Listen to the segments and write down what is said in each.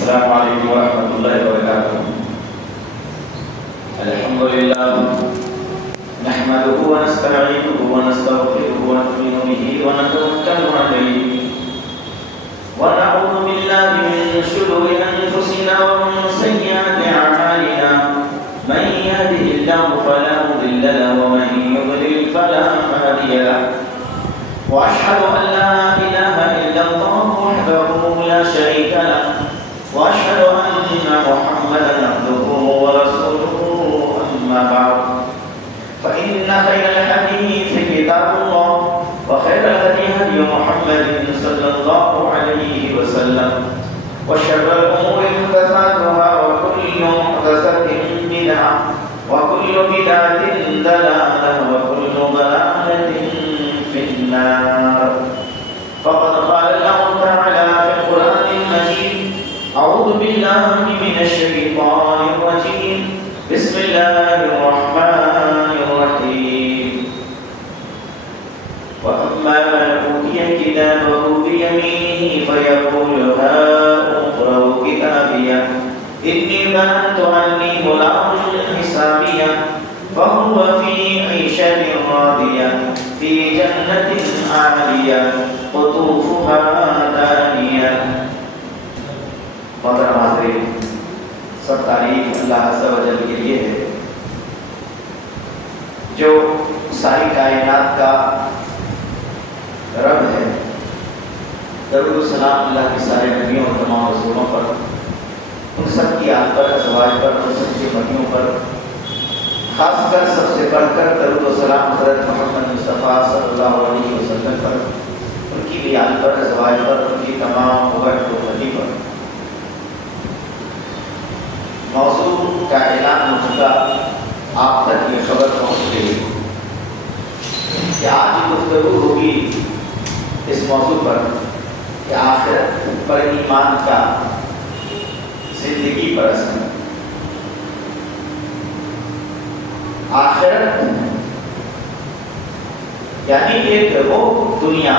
السلام علیکم ورحمۃ اللہ وبرکاتہ۔ الحمد للہ نحمده ونستعینه ونستغفره ونؤمن به ونتوکل علیہ ونعوذ باللہ من شرور انفسنا ومن سیئات اعمالنا من يهده الله فلا مضل له ومن يضلل فلا هادي له واشهد ان لا اله الا الله وحده لا شريك له واشهد ان محمدا عبده ورسوله اما بعد فان خير الحديث كتاب الله وخير الهدي هدي محمد صلى الله عليه وسلم وشر الامور محدثاتها وكل محدثة بدعة وكل بدعة ضلالة وكل ضلالة في النار فقد قال الله تعالى في القرآن المجيد أعوذ بالله من الشيطان الرجيم بسم الله الرحمن الرحيم وأما من أوتي كتابه بيمينه فيقول هاؤم اقرءوا كتابيه إني ظننت أني ملاق حسابيه فهو في عيشة راضية في جنة عالية قطوفها دانية۔ محترم حاضرین، سب تعریف اللہ عز و جل کے لیے ہے جو ساری کائنات کا رب ہے۔ درود و سلام اللہ کے سارے نبیوں اور تمام رسولوں پر، ان سب کی آل پر، ازواج پر، ان سب کے بھائیوں پر، خاص کر سب سے بڑھ کر درود و سلام حضرت محمد مصطفیٰ صلی اللہ علیہ وسلم پر، ان کی بھی آل پر، ازواج پر، ان کی تمام امت و امتی پر۔ موضوع کا اعلان ہو چکا، آپ تک یہ خبر پہنچ گئی کہ آج گفتگو ہوگی اس موضوع پر کہ آخرت پر ایمان کا زندگی پر اثر۔ آخرت یعنی ایک وہ دنیا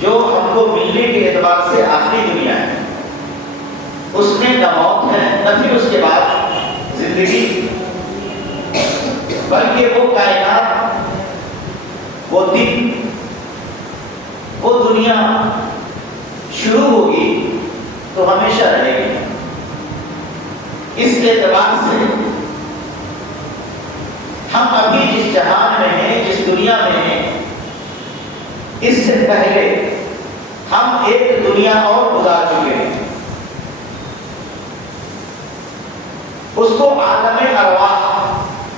جو ہم کو ملنے کے اعتبار سے آخری دنیا ہے، اس میں نہ موت ہے نہ پھر اس کے بعد زندگی، بلکہ وہ کائنات، وہ دن، وہ دنیا شروع ہوگی تو ہمیشہ رہے گی۔ اس کے اعتبار سے ہم ابھی جس جہان میں ہیں، جس دنیا میں ہیں، اس سے پہلے ہم ایک دنیا اور گزار چکے ہیں، اس کو عالم ارواح،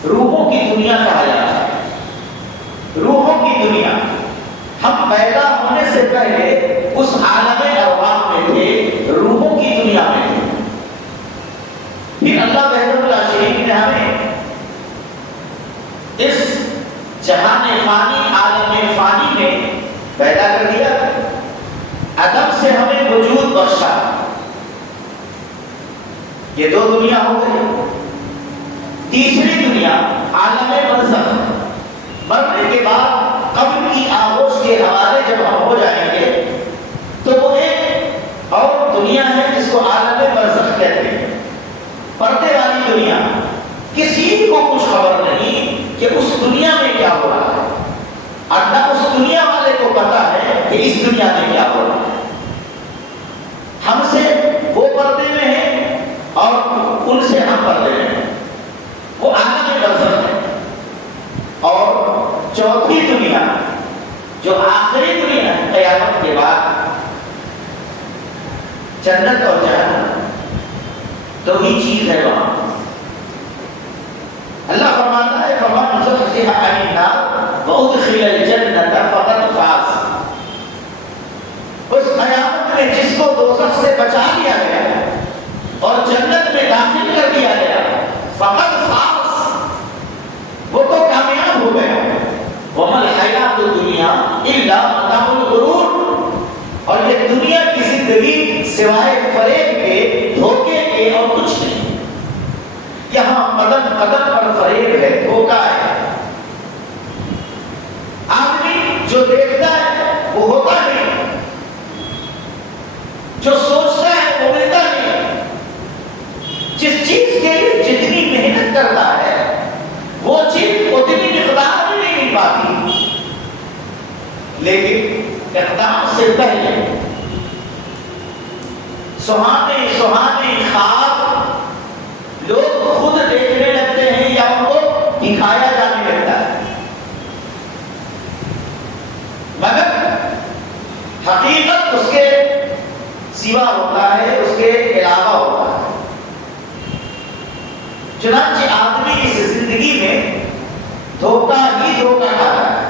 روحوں کی دنیا کہا جاتا ہے۔ روحوں کی دنیا، ہم پیدا ہونے سے پہلے اس عالم ارواح میں تھے، روحوں کی دنیا میں تھے۔ پھر اللہ وحدہ لا شریک نے ہمیں اس جہان فانی، عالم فانی میں پیدا کر دیا، عدم سے ہمیں وجود بخشا۔ یہ دو دنیا ہو گئی۔ تیسری دنیا عالم برزخ، مرنے کے بعد قبر کی آغوش کے حوالے جب ہم ہو جائیں گے تو وہ ایک اور دنیا ہے جس کو عالم برزخ کہتے ہیں، پردے والی دنیا۔ کسی کو کچھ خبر نہیں کہ اس دنیا میں کیا ہو رہا ہے، اور نہ اس دنیا والے کو پتا ہے کہ اس دنیا میں کیا ہو رہا ہے۔ ہم سے وہ پردے میں ہیں اور ان سے ہم پردے میں ہیں، وہ عالم برزخ ہے۔ اور چوتھی دنیا جو آخری دنیا ہے، قیامت کے بعد جنت اور جہنم، دو ہی چیز ہے وہاں۔ اللہ فرماتا ہے فَمَنْ زُحْزِحَ عَنِ النَّارِ وَأُدْخِلَ الْجَنَّةَ فَقَدْ فَازَ۔ اس قیامت میں جس کو دوزخ سے بچا لیا گیا اور جنت میں داخل کر دیا گیا، فقط فاز، وہ تو کامیاب ہو گیا۔ وَمَا الْحَيَاةُ الدُّنْيَا إِلَّا مَتَاعُ الْغُرُورِ، اور یہ دنیا کی زندگی سوائے فریب کے، دھوکے کے اور کچھ نہیں۔ یہاں قدم قدم پر فریب ہے، دھوکا ہے۔ آدمی جو دیکھتا ہے وہ ہوتا نہیں، جو سوچتا ہے وہ ملتا جس چیز کے لیے جتنی محنت کرتا ہے وہ چیز اتنی مقدار میں نہیں مل پاتی، لیکن اقدام سے پہلے سہانے سہانے خواب لوگ خود دیکھنے لگتے ہیں یا ان کو دکھایا جانے لگتا ہے، مگر حقیقت اس کے سوا ہوتا ہے، اس کے علاوہ ہوتا ہے۔ چنانچہ آدمی اس زندگی میں دھوکہ ہی دھوکہ کھاتا ہے،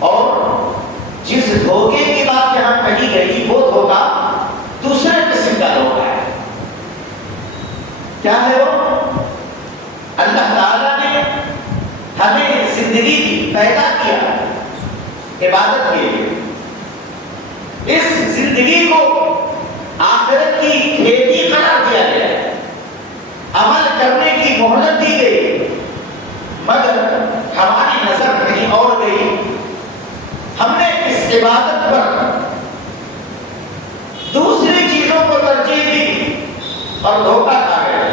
اور جس دھوکے کی بات یہاں کہی گئی وہ دھوکہ دوسرے قسم کا دھوکہ ہے۔ کیا ہے وہ؟ اللہ تعالیٰ نے ہمیں زندگی دی، پیدا کیا عبادت کے لیے، اس زندگی کو آخرت کی کھیتی قرار دیا گیا ہے، عمل کرنے کی مہلت دی گئی، مگر ہماری نظر کہیں اور گئی، ہم نے اس عبادت پر دوسری چیزوں کو ترجیح دی اور دھوکہ کھا گئے۔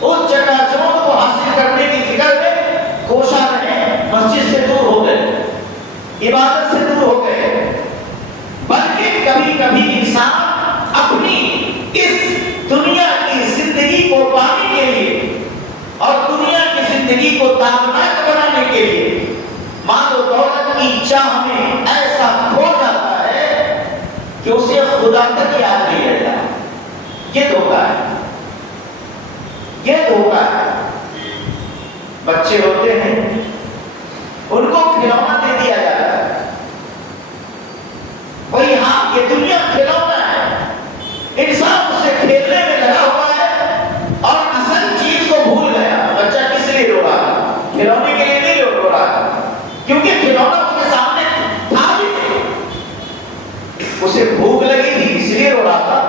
اس چکا چوند کو حاصل کرنے کی فکر میں کوشاں رہے، مسجد سے دور ہو گئے، عبادت سے دور ہو گئے، بلکہ کبھی کبھی انسان اپنی اس دنیا کی زندگی کو پانے کے لیے اور دنیا کی زندگی کو تابناک بنانے کے لیے مال و دولت کی چاہ میں ایسا کھو جاتا ہے کہ اسے خدا تک یاد نہیں رہتا۔ یہ دھوکہ ہے، یہ دھوکہ ہے۔ بچے ہوتے ہیں، ان کو کھلونا دے دیا جاتا ہے، وہی ہاں یہ دنیا کھلونا ہے، انسان اس سے کھیلنے میں لگا ہوا ہے اور اصل چیز کو بھول گیا۔ بچہ کس لیے رو رہا ہے؟ کھلونے کے لیے نہیں رو رہا ہے، کیونکہ کھلونا اس کے سامنے تھا بھی نہیں، اسے بھوک لگی تھی اس لیے رو رہا تھا،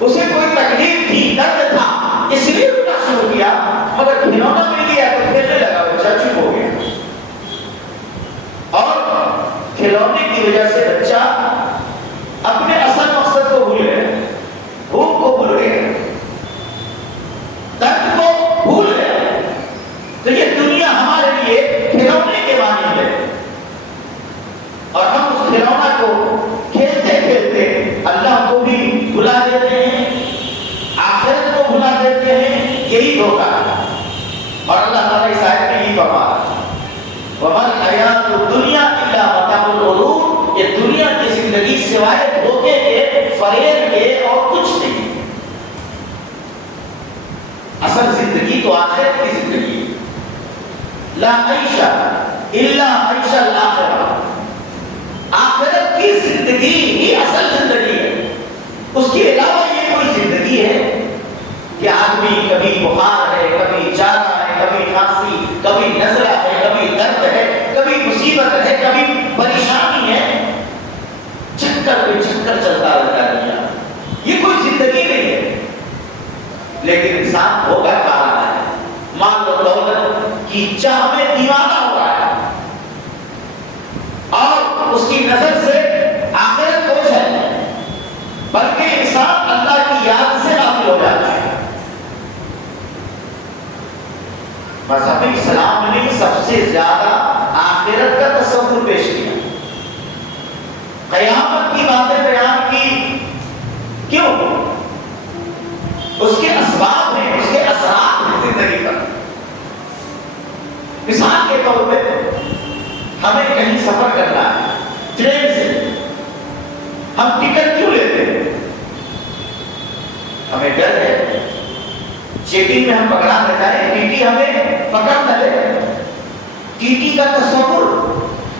اسے کوئی تکلیف تھی، درد تھا اس لیے رونا شروع کیا، مگر کھلونا مل گیا تو کھیلنے لگا، بچہ چپ ہو گیا، اور کھلونے کی وجہ سے بچہ اپنے اصل مقصد کو بھول گیا، بھوک کو بھول گیا، درد کو بھول گیا۔ تو یہ دنیا ہمارے لیے کھلونے کے مانند ہے، اور ہم اس کھلونا کو کھیلتے کھیلتے اللہ کو بھی بھلا دیتے ہیں، آخرت کو بھلا دیتے ہیں، یہی دھوکہ ہے۔ اور اللہ تعالیٰ اس آیت میں یہی فرما رہا ہے وَمَا الْحَيَاةُ الدُّنْيَا إِلَّا مَتَاعُ الْغُرُورِ، یہ دنیا کی زندگی سوائے دھوکے کے، فریب کے اور کچھ نہیں۔ اصل زندگی تو آخرت کی زندگی ہے۔ لا عیش الا عیش الآخرہ، آخرت کی زندگی ہی اصل زندگی ہے۔ اس کے علاوہ یہ کوئی زندگی ہے کہ آدمی کبھی بخار ہے، کبھی جانا ہے، کبھی کھانسی، کبھی نزلہ ہے، کبھی درد ہے، کبھی مصیبت ہے، کبھی پریشانی ہے، چکر پہ چکر چلتا رہتا ہے۔ یہ کوئی زندگی نہیں ہے، لیکن انسان دھوکہ کھا رہا ہے، مال و دولت کی چاہ میں دیوانہ ہو رہا ہے، اور اس کی نظر سے آخرت کوچ ہے، بلکہ انسان اللہ کی یاد سے غافل ہو جاتا ہے۔ مذہب اسلام نے سب سے زیادہ آخرت کا تصور پیش کیا، قیامت کی باتیں بیان کی، کیوں؟ اس کے اسباب ہیں، اس کے اثرات ہیں زندگی پر۔ مثال کے طور پہ ہمیں کہیں سفر کرنا ہے ٹرین سے، ہم ٹکٹ کیوں لیتے ہیں؟ ہمیں ڈر ہے چیکنگ میں ہم پکڑا نہ جائیں، ٹی ٹی ہمیں پکڑ نہ لے۔ ٹی ٹی کا تصور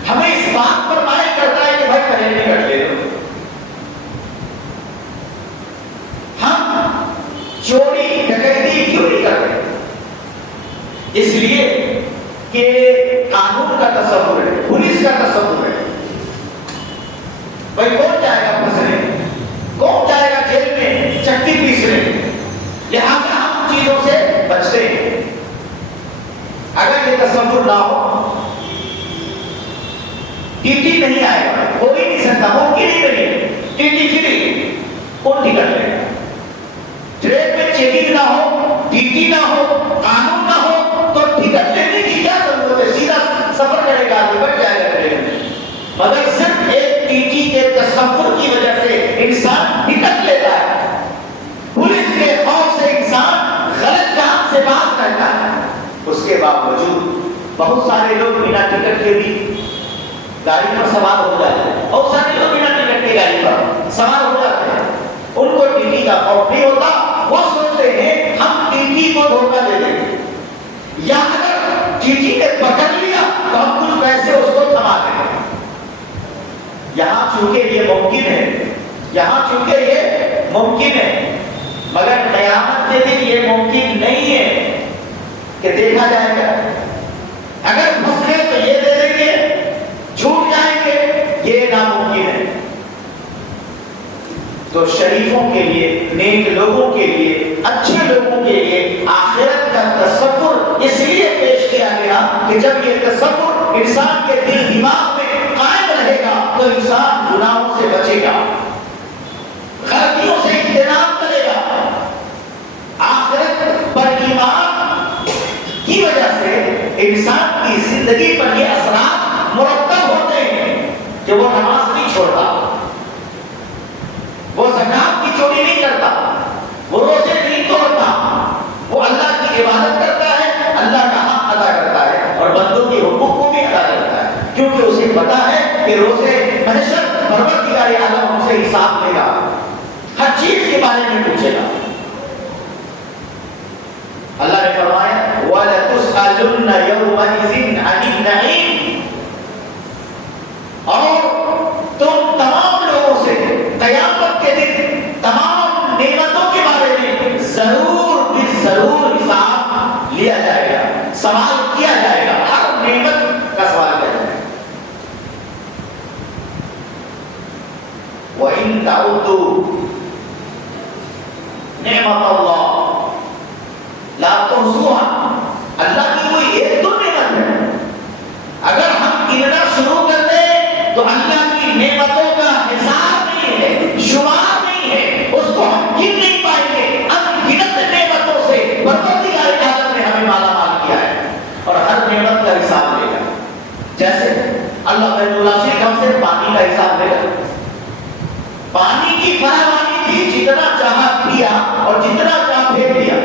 ہمیں اس بات پر مائل کرتا ہے کہ بھائی پہلے ٹکٹ لے لو۔ ہم چوری ڈکیتی کیوں نہیں کرتے؟ اس لیے کہ قانون کا تصور ہے، پولیس کا تصور ہے، بھائی کون جائے گا پھنسنے، کون جائے گا جیل میں چکی پیسنے، لہٰذا ہم چیزوں سے بچتے ہیں۔ اگر یہ تصور نہ ہو، ٹی ٹی نہیں آئے گا، ہو ہی نہیں سکتا، ممکن ہی نہیں ہے، ٹی ٹی فری، کون ٹکٹ لے گا؟ تصور کی وجہ سے انسان نکل لیتا ہے، پولیس کے خوف سے انسان غلط کام سے باز کرتا ہے۔ اس کے باوجود بہت سارے لوگ بنا ٹکٹ کے بھی گاڑی پر سوار ہو جاتے ہیں، بہت سارے لوگ بنا ٹکٹ کے گاڑی پر سوار ہو جاتے ہیں، ان کو ٹی ٹی کا خوف نہیں ہوتا، وہ سوچتے ہیں ہم ٹی ٹی کو دھوکہ دے دیں گے، یا اگر ٹی ٹی نے پکڑ لیا تو ہم کچھ پیسے اس کو تھما دیں گے۔ یہاں چونکہ یہ ممکن ہے، یہاں چونکہ یہ ممکن ہے، مگر قیامت کے دن یہ ممکن نہیں ہے کہ دیکھا جائے گا، اگر پھنس گئے تو یہ دے دیں گے، چھوٹ جائیں گے، یہ ناممکن ہے۔ تو شریفوں کے لیے، نیک لوگوں کے لیے، اچھے لوگوں کے لیے آخرت کا تصور اس لیے پیش کیا گیا کہ جب یہ تصور انسان کے دل دماغ میں قائم رہے گا تو انسان گناہوں سے بچے گا، غلطیوں سے اجتناب کرے گا۔ آخرت پر ایمان کی وجہ سے انسان کی زندگی پر یہ اثرات مرتب ہوتے ہیں کہ وہ نماز نہیں چھوڑتا، وہ زکات کی چوری نہیں کرتا، وہ روزے نہیں توڑتا، وہ اللہ کی عبادت کرتا ہے، اللہ کا حق ادا کرتا ہے اور بندوں کے حقوق کو بھی ادا کرتا ہے، کیونکہ اسے پتا ہے کہ روزے محشر پروردگار عالم ہم سے حساب لے گا، ہر چیز کے بارے میں پوچھے گا۔ اللہ نے فرمایا وَلَتُسْأَلُنَّ يَوْمَئِذٍ عَنِ النَّعِيمِ، اور تم تمام لوگوں سے قیامت کے دن تمام نعمتوں کے بارے میں ضرور حساب لیا جائے گا، سوال کیا جائے گا، ہر نعمت کا سوال کیا جائے گا۔ وَإِن تَعُدُّوا نِعْمَتَ اللَّهِ لا تحصوها، اللہ کی کوئی ایک دو نعمت ہے، اگر ہم گننا شروع کر دیں تو اللہ کی نعمتوں کا حساب نہیں ہے، شمار نہیں ہے، اس کو ہم گن نہیں پائیں گے۔ ان گنت نعمتوں سے پروردگار عالم نے ہمیں مالا مال کیا ہے اور ہر نعمت کا حساب لے گا۔ جیسے اللہ بیت اللہ شریف ہم سے پانی کا حساب لے گا، پانی کی فراوانی تھی، جتنا چاہا پیا اور جتنا چاہا پھینک دیا،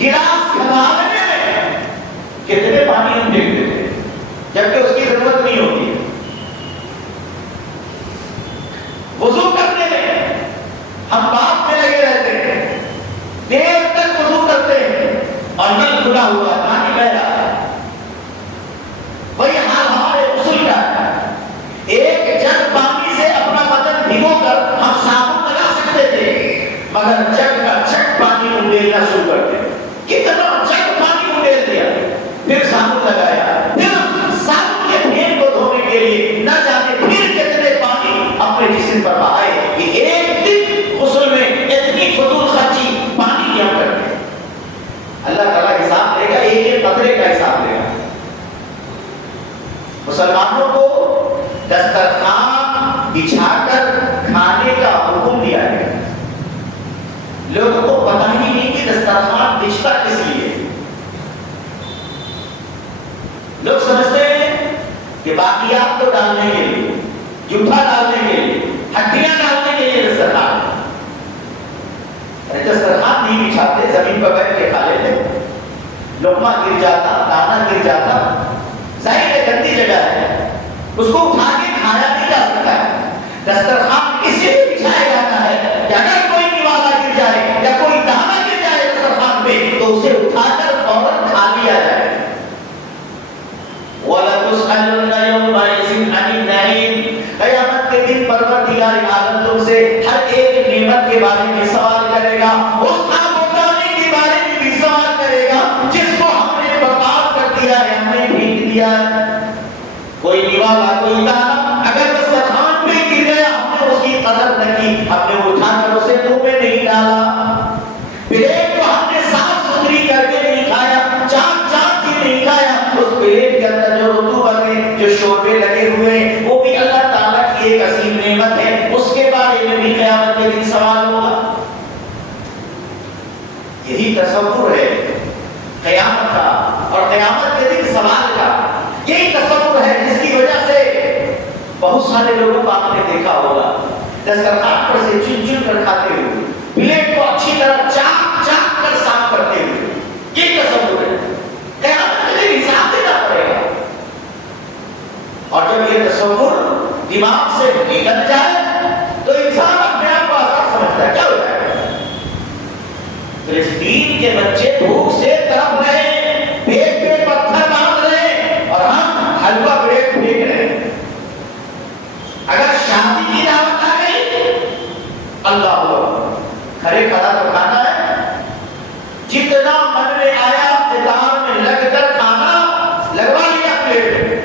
گلاس کھلانے میں کتنے پانی ہم پھینک دیتے ہیں جبکہ اس کی ضرورت نہیں ہوتی ہے، وضو کرنے میں ہم بات میں لگے رہتے ہیں، دیر تک وضو کرتے ہیں اور نل کھلا ہوا پانی بہ رہا ہے، وہی حال ہمارے غسل کا ہے، ایک جگ پانی سے اپنا بدن بھگو کر ہم صابن لگا سکتے تھے، مگر جگ کا جگ پانی اڈیلنا شروع کرتے ہیں، کتنا جگ پانی اڈیل دیا، پھر صابن لگایا، پھر صابن کے پھین کو دھونے کے لیے نہ جانے پھر کتنے پانی اپنے جسم پر بہائے، کہ ایک دن غسل میں اتنی فضول خرچی پانی کی ہم کرتے ہیں۔ اللہ تعالیٰ حساب لے گا، ایک ایک قطرے کا حساب لے گا۔ مسلمانوں کو دسترخوان بچھا کر کھانے کا حکم دیا ہے، لوگوں کو پتہ ہی نہیں کہ دسترخوان بچھتا کس لیے۔ لوگ سمجھتے ہیں کہ باقیات کو ڈالنے کے لیے، جوٹھا ڈالنے کے لیے، ہڈیاں ڈالنے کے لیے دسترخوان، دسترخوان نہیں بچھاتے، زمین پر بیٹھ کے کھا لیتے، لقمہ گر جاتا، دانا گر جاتا، ظاہر ہے گندی جگہ ہے، اس کو اٹھا کے کھایا نہیں جا سکتا ہے۔ دسترخوان اس لیے بچھایا جاتا ہے کہ اگر کوئی نوالا گر جائے یا کوئی دانا گر جائے دسترخوان پہ تو اسے اٹھا کر فوراً کھا لیا جائے۔ وَلَتُسْأَلُنَّ يَوْمَئِذٍ عَنِ النَّعِيمِ، قیامت کے دن پروردگار عالم تم سے ہر ایک نعمت کے بارے میں سوال کرے گا، اس آب و پانی کے بارے میں بھی سوال کرے گا جس کو ہم نے برباد کر دیا ہے، ہم نے پھینک دیا ہے۔ کوئی نوالا، کوئی دانا اگر دسترخوان پہ گر گیا، ہم نے اس کی قدر نہ کی، ہم نے اٹھا کر اسے منہ میں نہیں ڈالا، پلیٹ کو ہم نے صاف ستھری کر کے نہیں کھایا، چاٹ چاٹ کے نہیں کھایا، اس پلیٹ کے اندر جو رطوبت ہے، جو شوربے لگے ہوئے ہیں، وہ بھی اللہ تعالیٰ کی ایک عظیم نعمت ہے، اس کے بارے میں بھی قیامت کے دن سوال ہوگا۔ یہی تصور ہے قیامت کا اور قیامت کے دن سوال کا، یہی تصور ہے جس کی وجہ سے بہت سارے لوگوں کو آپ نے دیکھا ہوگا دسترخوان پر سے چن چن کر کھاتے ہوئے، پلیٹ کو اچھی طرح چاک چاک کر صاف کرتے ہوئے، یہ تصور ہے قیامت کے دن حساب دینا پڑے گا۔ اور جب یہ تصور دماغ سے نکل جائے تو انسان اپنے آپ کو آزاد سمجھتا ہے، کیا ہوتا ہے؟ فلسطین کے بچے بھوک سے تڑپ رہے ہیں، پیٹ پہ پتھر باندھ رہے ہیں، اور ہم حلوہ بریڈ پھینک رہے ہیں۔ اگر شادی کی دعوت آ گئی، اللہ ہو کھڑے کھڑا تو کھانا ہے، جتنا من میں آیا اقتدار میں لگ کر کھانا، لگوا لیا پلیٹ میں،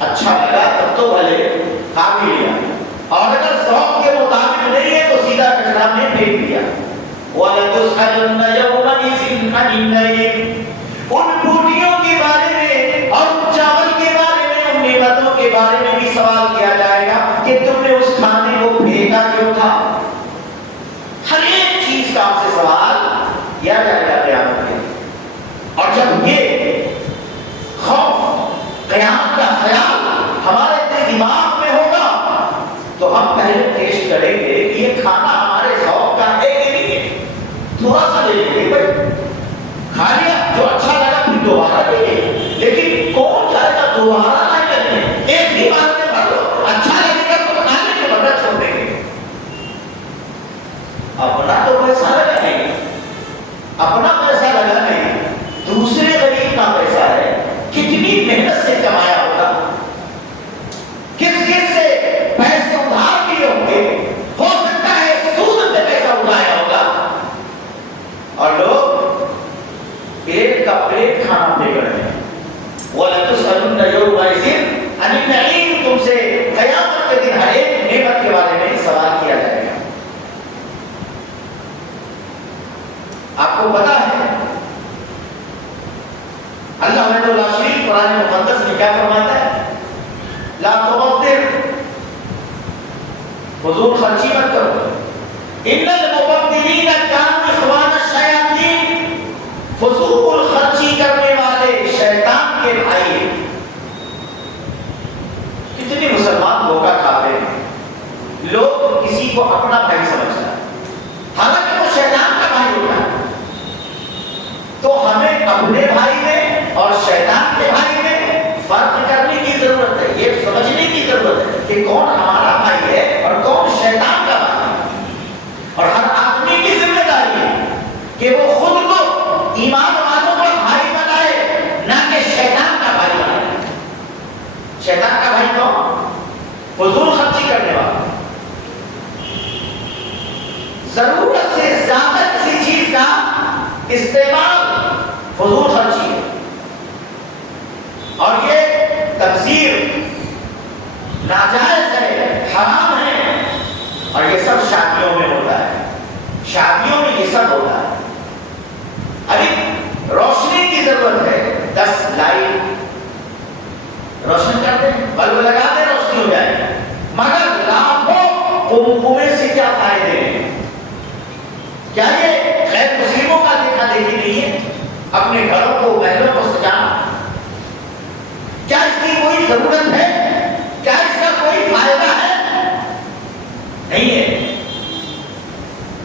اچھا لگا تب تو بھلے کھا بھی لیا، اور اگر ذوق کے مطابق نہیں ہے تو سیدھا کچرا میں پھینک دیا۔ وَلَتُسْأَلُنَّ يَوْمَئِذٍ عَنِ النَّعِيمِ، ان بوٹیوں کے بارے میں اور چاول کے بارے میں، ان نعمتوں کے بارے میں بھی سوال کیا جائے گا کہ تم نے اس کھانے کو پھینکا کیوں تھا۔ ہر ایک چیز کا آپ سے سوال کیا جائے گا قیامت کے دن۔ اور جب یہ خوف قیامت کا خیال ہمارے دماغ میں ہوگا تو ہم پہلے ٹیسٹ کریں گے کہ یہ کھانا ہمارے ذوق کا ہے کہ نہیں ہے، تھوڑا سا لے لیں گے، بھائی کھا لیا جو اچھا لگا پھر دوبارہ لے لیں، لیکن کون چاہے گا دوبارہ نہ کریں، ایک ہی بار میں بھر لو، اچھا لگے گا تو کھانے کے بدلہ چھوڑ دیں گے۔ اپنا تو پیسہ لگا نہیں، اپنا پیسہ لگا نہیں، دوسرے غریب کا پیسہ ہے، کتنی محنت سے کمایا ہوگا، کس کس سے پیسے ادھار کیے ہوں گے، ہو سکتا ہے سود پہ پیسہ اڑایا ہوگا، اور لوگ پلیٹ کا پلیٹ کھانا پھینک رہے ہیں۔ وَلَتُسْأَلُنَّ يَوْمَئِذٍ عَنِ النَّعِيمِ، تم سے قیامت کے دن ہر ایک نعمت کے بارے میں سوال کیا جائے گا۔ آپ کو پتا ہے اللہ وحدہ لا شریک قرآن مقدس میں کیا فرماتا ہے؟ لا تبذر، فضول خرچی مت کرو، ان المبذرین کانوا اخوان الشیاطین، فضول خرچی کرنے والے شیطان کے بھائی ہیں۔ کتنے مسلمان دھوکہ کھاتے ہیں، لوگ کسی کو اپنا بھائی سمجھتا ہے حالانکہ وہ شیطان کا بھائی ہوتا ہے۔ تو ہمیں اپنے بھائی میں اور شیطان کے بھائی میں فرق کرنے کی ضرورت ہے، یہ سمجھنے کی ضرورت ہے کہ کون ہمارا بھائی ہے اور کون شیطان کا بھائی ہے۔ اور ہر آدمی کی ذمہ داری ہے کہ وہ خود کو ایمان والوں کا بھائی بنائے، نہ کہ شیطان کا بھائی بنائے۔ شیطان کا بھائی کون؟ فضول خرچی کرنے والا، ضرورت سے زیادہ کسی چیز کا استعمال فضول خرچی ہے، اور یہ تبذیر ناجائز ہے، حرام ہے، اور یہ سب شادیوں میں ہوتا ہے، شادیوں میں یہ سب ہوتا ہے۔ ابھی روشنی کی ضرورت ہے، 10 لائٹ روشن کرتے ہیں، بلب لگا دیں روشنی ہو جائے، مگر لاکھوں قمقمے سے کیا فائدے ہیں؟ کیا یہ غیر مسلموں کا دیکھا دیکھی نہیں ہے؟ اپنے گھروں کو محلوں کو سجانا، کیا اس کی کوئی ضرورت ہے؟ کیا اس کا کوئی فائدہ ہے؟ نہیں ہے۔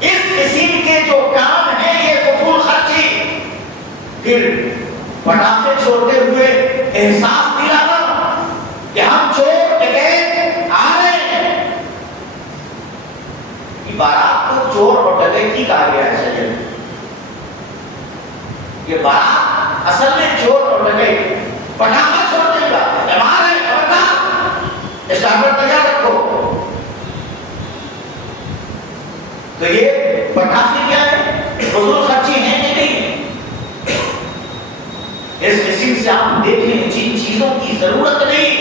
اس قسم کے جو کام ہیں یہ فضول خرچی، پھر پٹاخے چھوڑتے ہوئے احساس دلانا کہ ہم چور ڈکیت آ رہے ہیں۔ بارات کو چور اور ڈکیتی کہا گیا ہے سجن، یہ بارات اصل میں چور اور ڈکیت، پٹاخہ چھوڑنے کا بیمار ہے، خبردار اسٹارٹر تیار رکھو۔ تو یہ پٹاخے کیا ہے؟ فضول خرچی ہے کہ نہیں؟ اس قسم سے آپ دیکھیں جن چیزوں کی ضرورت نہیں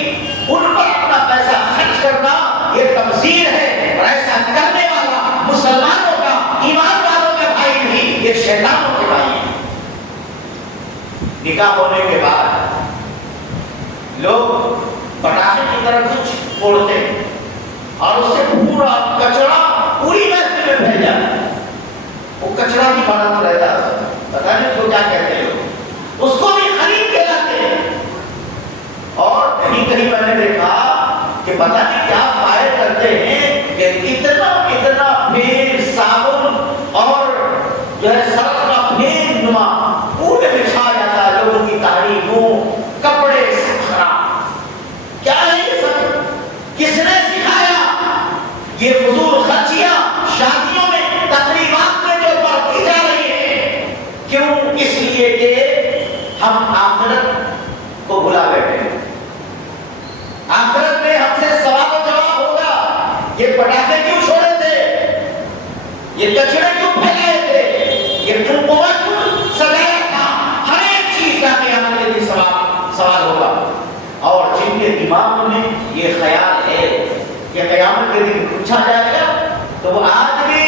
ان پر اپنا پیسہ خرچ کرنا یہ تبذیر ہے، اور ایسا کرنے والا مسلمانوں کا، ایمان والوں کا بھائی نہیں، یہ شیطانوں کے بھائی ہیں۔ نکاح ہونے کے بعد لوگ پٹاخے کی طرف سے پھوڑتے ہیں اور اس سے پورا کچرا پوری محفل میں پھیل جاتا ہے، وہ کچرا بھی بڑا رہتا ہے، پتہ نہیں اس کو کیا کہتے ہیں لوگ، اس کو بھی خرید کے لاتے ہیں۔ اور کہیں کہیں میں نے دیکھا کہ پھیر صابن اور جو ہے سرف کا پھیر نما پورے میں چھا جاتا ہے لوگوں کی تعریفوں، کپڑے خراب. کیا ہے یہ سب؟ کس نے سکھایا؟ یہ فضول خرچیاں شادیوں میں تقریبات میں جو بڑھتی جا رہی ہے. کیوں؟ اس لیے کہ ہم آخرت کو بھلا بیٹھے ہیں. آخرت میں ہم سے سوال و جواب ہوگا. یہ پٹاخے کیوں چھوڑے تھے؟ یہ کچرے کیوں پھیلائے تھے؟ یہ کنواں کیوں سجایا تھا؟ ہر ایک چیز کا قیامت کے دن سوال ہوگا. اور جن کے دماغ میں یہ خیال ہے کہ قیامت کے دن پوچھا جائے گا، تو وہ آج بھی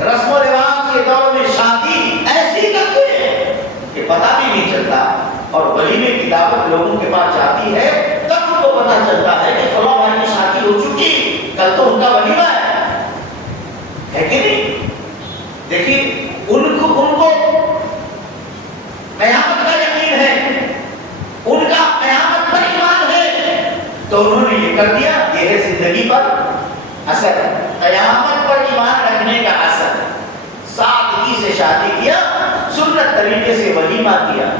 رسم و رواج کے دور میں شادی ایسی کرتے ہیں کہ پتہ بھی نہیں چلتا. اور ولیمے کی دعوت لوگوں کے پاس جاتی ہے تب ان کو پتہ چلتا ہے کہ فلاں بھائی کی شادی ہو چکی، کل تو ان کا ولیمہ ہے کہ نہیں؟ دیکھیے ان کو قیامت کا یقین ہے، ان کا قیامت پر ایمان ہے، تو انہوں نے یہ کر دیا. یہ ہے زندگی پر اثر، قیامت پر ایمان رکھنے کا اثر. سادگی سے شادی کیا، سنت طریقے سے ولیمہ کیا.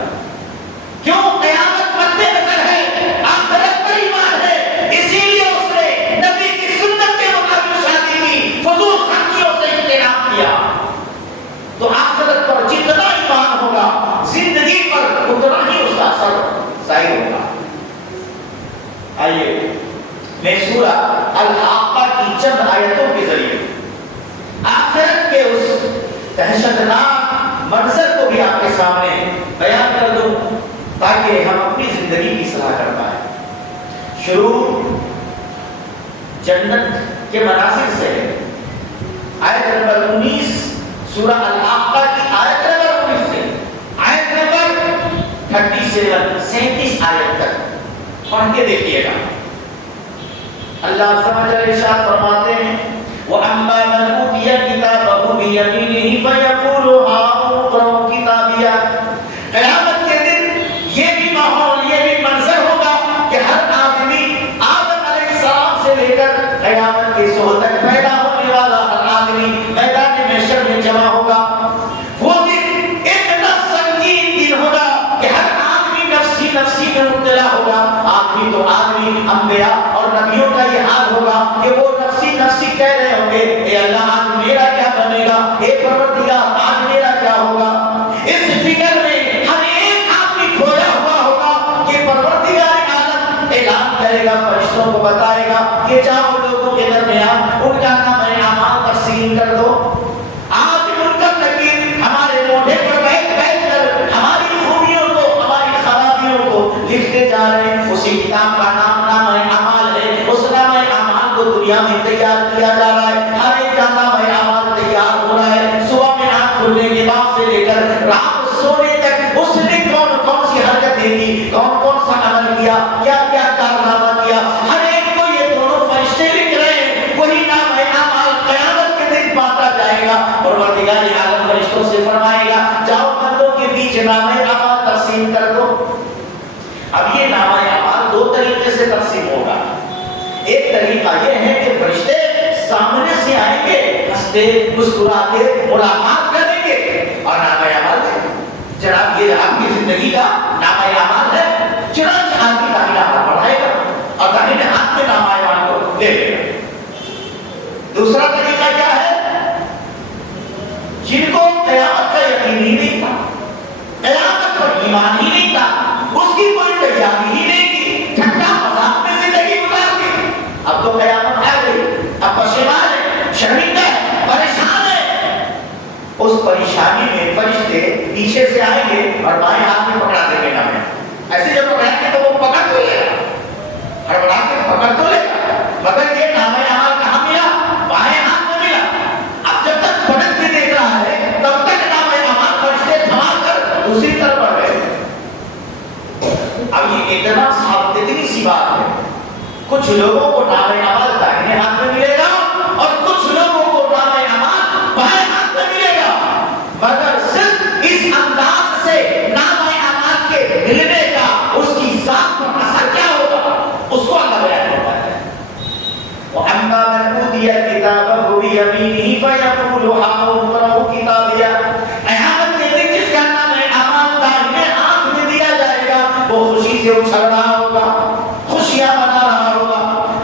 کیوں؟ قیامت مد نظر ہے، آخرت پر ایمان ہے، اسی لیے اس نے نبی کی سنت کے مطابق شادی کی، فضول خرچیوں سے اجتناب کیا. تو آخرت پر جتنا ایمان ہوگا، زندگی پر اتنا ہی اس کا اثر ظاہر ہوگا. آئیے میں سورہ الحاقہ کی چند آیتوں کے ذریعے آخرت کے اس دہشتناک منظر کو بھی آپ کے سامنے بیان کر دوں تاکہ ہم اپنی زندگی کی اصلاح کر پائیں. شروع جنت کے مناظر سے ہے. آیت نمبر 19 سورہ الحاقہ کی آیت نمبر 19 سے آیت نمبر 37 آیت تک پڑھ کے دیکھیے گا. اللہ سمجھ ارشاد فرماتے ہیں وَأَمَّا مَنْ أُوتِيَ كِتَابَهُ بِيَمِينِهِ فَيَقُولُ هَاؤُمُ اقْرَءُوا كِتَابِيَهْ. قیامت کے دن یہ بھی ماحول، یہ بھی منظر ہوگا کہ ہر آدمی آدم علیہ السلام سے لے کر قیامت کے صبح تک پیدا ہونے والا ہر آدمی میدان محشر میں جمع ہوگا. وہ دن اتنا سنگین دن ہوگا کہ ہر آدمی نفسی نفسی میں مبتلا ہوگا. آدمی تو آدمی، انبیاء اور نبیوں کا یہ حال ہوگا کہ وہ نفسی نفسی کہہ رہے ہوں گے اے اللہ آج میرا کیا بنے گا، اے پروردگار آج میرا کیا ہوگا. اس فکر میں ہر ایک آدمی کھویا ہوا ہوگا کہ پروردگار عالم اعلان کرے گا، فرشتوں کو بتائے گا کہ جاؤ لوگوں کے درمیان ان کا نام اعمال تقسیم کر دو. آج منکر نکیر ہمارے موڈے پر بیٹھ بیٹھ کر ہماری خوبیوں کو، ہماری خرابیوں کو لکھتے جا رہے ہیں. اسی کتاب کا نام اعمال ہے. اس نام اعمال کو دنیا میں تیار کیا جا رہا ہے. ہر ایک کا نام اعمال تیار ہو رہا ہے. صبح میں آنکھ کھلنے کے بعد سے لے کر رات سونے تک اس نے کون کون سی حرکتیں کی، کون کون سا عمل کیا، کیا کیا کارنامہ کیا، ہر ایک کو یہ دونوں فرشتے لکھ رہے ہیں. وہی نام اعمال قیامت کے دن بانٹا جائے گا. پروردگار عالم فرشتوں سے فرمائے گا جاؤ بندوں کے بیچ نام اعمال تقسیم کر دو. اب یہ نام اعمال دو طریقے سے تقسیم ہوگا. ایک طریقہ یہ ہے کہ فرشتے سامنے سے آئیں گے، ہنستے مسکراتے ملاقات کریں گے اور نام اعمال دیں گے. جناب یہ آپ کی زندگی کا نام اعمال ہے. چنانچہ آدمی داہنا ہاتھ بڑھائے گا اور داہنے ہاتھ میں نام اعمال کو دے دے گا. دوسرا طریقہ کیا ہے؟ جن کو قیامت کا یقین ہی نہیں تھا، قیامت پر ایمان ہی نہیں تھا، اس کی کوئی تیاری ہی نہیں کی، ٹھٹا مذاق میں زندگی گزار دی. اب تو قیامت آ گئی، اب پشیمان ہے، شرمندہ ہے، پریشان ہے. اس پریشانی میں فرشتے پیچھے سے آئیں گے اور بائیں ہاتھ میں پکڑا دیں گے نام. ایسے جب پکڑائیں گے تو وہ پکڑ تو لے گا، ہڑبڑا کے پکڑ تو لے گا، مگر یہ نام اعمال کہاں ملا؟ بائیں ہاتھ میں ملا. اب جب تک پلٹ کے دیکھ رہا ہے تب تک نام اعمال فرشتے تھما کر دوسری طرف بڑھ گئے. اب یہ اتنا صاحب اتنی سی بات ہے. کچھ لوگوں کو نام اعمال داہنے ہاتھ میں ملے گا اور کچھ لوگوں کو نام اعمال بائیں ہاتھ میں ملے گا. مگر صرف اس انداز سے نام اعمال کے ملنے کا اس کی ذات پر اثر کیا ہوگا اس کو اللہ بیان کرتا ہے. وَأَمَّا مَنْ أُوتِيَ كِتَابَهُ بیمینہ فیقول ہاؤ اقرؤ کتابیہ، قیامت کے دن جس کا نام اعمال دائیں ہاتھ میں دیا جائے گا وہ خوشی سے اچھل رہا ہوگا، خوشیاں منا رہا ہوگا،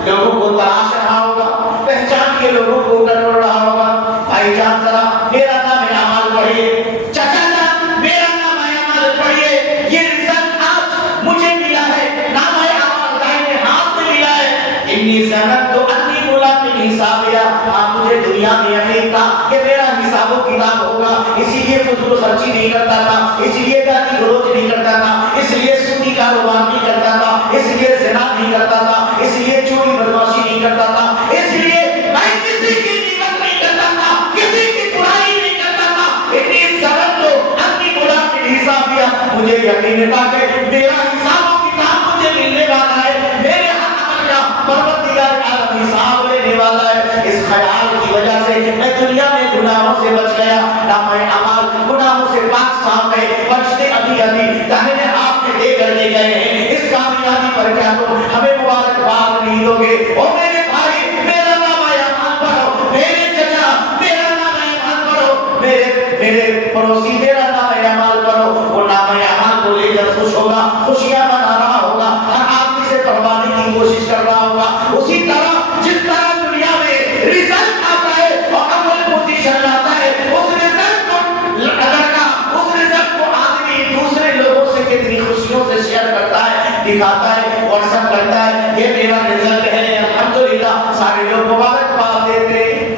لوگوں کو تلاش رہا ہوگا، پہچان کے لوگوں کو ڈھونڈ رہا ہوگا۔ بھائی جان ذرا میرا نام اعمال پڑھیے، چچا جان میرا نام اعمال پڑھیے، یہ رزق آج مجھے ملا ہے، نام اعمال دائیں ہاتھ میں ملا ہے۔ انی ظننت انی ملاق حسابیہ، مجھے دنیا میں یقین تھا کہ میرا حساب و کتاب ہوگا، اسی لیے فضول خرچی نہیں کرتا تھا، اسی لیے گالی گلوچ نہیں کرتا تھا، اس لیے سودی کاروبار نہیں کرتا تھا، اس لیے زنا نہیں کرتا تھا، اس لیے چوری بدمعاشی نہیں کرتا تھا، اس لیے میں کسی کی غیبت نہیں کرتا تھا، کسی کی برائی نہیں کرتا تھا۔ اتنی ضرورت تو اپنی ملاق حسابیہ، مجھے یقین تھا کہ میرا حساب و کتاب مجھے ملنے والا ہے، میرے ہر عمل کا پروردگار عالم حساب لینے والا ہے۔ اس خیال کی وجہ سے میں دنیا میں گناہوں سے بچ گیا، نام اعمال گناہوں سے پاک صاف ہے، فرشتے ابھی ابھی داہنے ہاتھ میں دے کر لے گئے ہیں۔ اس کامیابی پر کیا تم ہمیں مبارکباد نہیں دو گے؟ او میرے بھائی میرا نام اعمال پڑھو، میرے چچا میرا نام اعمال پڑھو، میرے پڑوسی میرا نام اعمال پڑھو، وہ نام اعمال کو لے کر خوش ہوگا، خوشیاں منا رہا ہوگا، ہر آدمی سے پڑھوانے کی کوشش کر رہا ہوگا۔ اسی طرح جس طرح دنیا میں رزلٹ آتا ہے اور اول پوزیشن آتا ہے، اس رزلٹ کو اس رزلٹ کو آدمی دوسرے لوگوں سے کتنی خوشیوں سے شیئر کرتا ہے، دکھاتا ہے، واٹس ایپ کرتا ہے، یہ میرا رزلٹ ہے الحمدللہ، سارے لوگ مبارکباد دیتے ہیں۔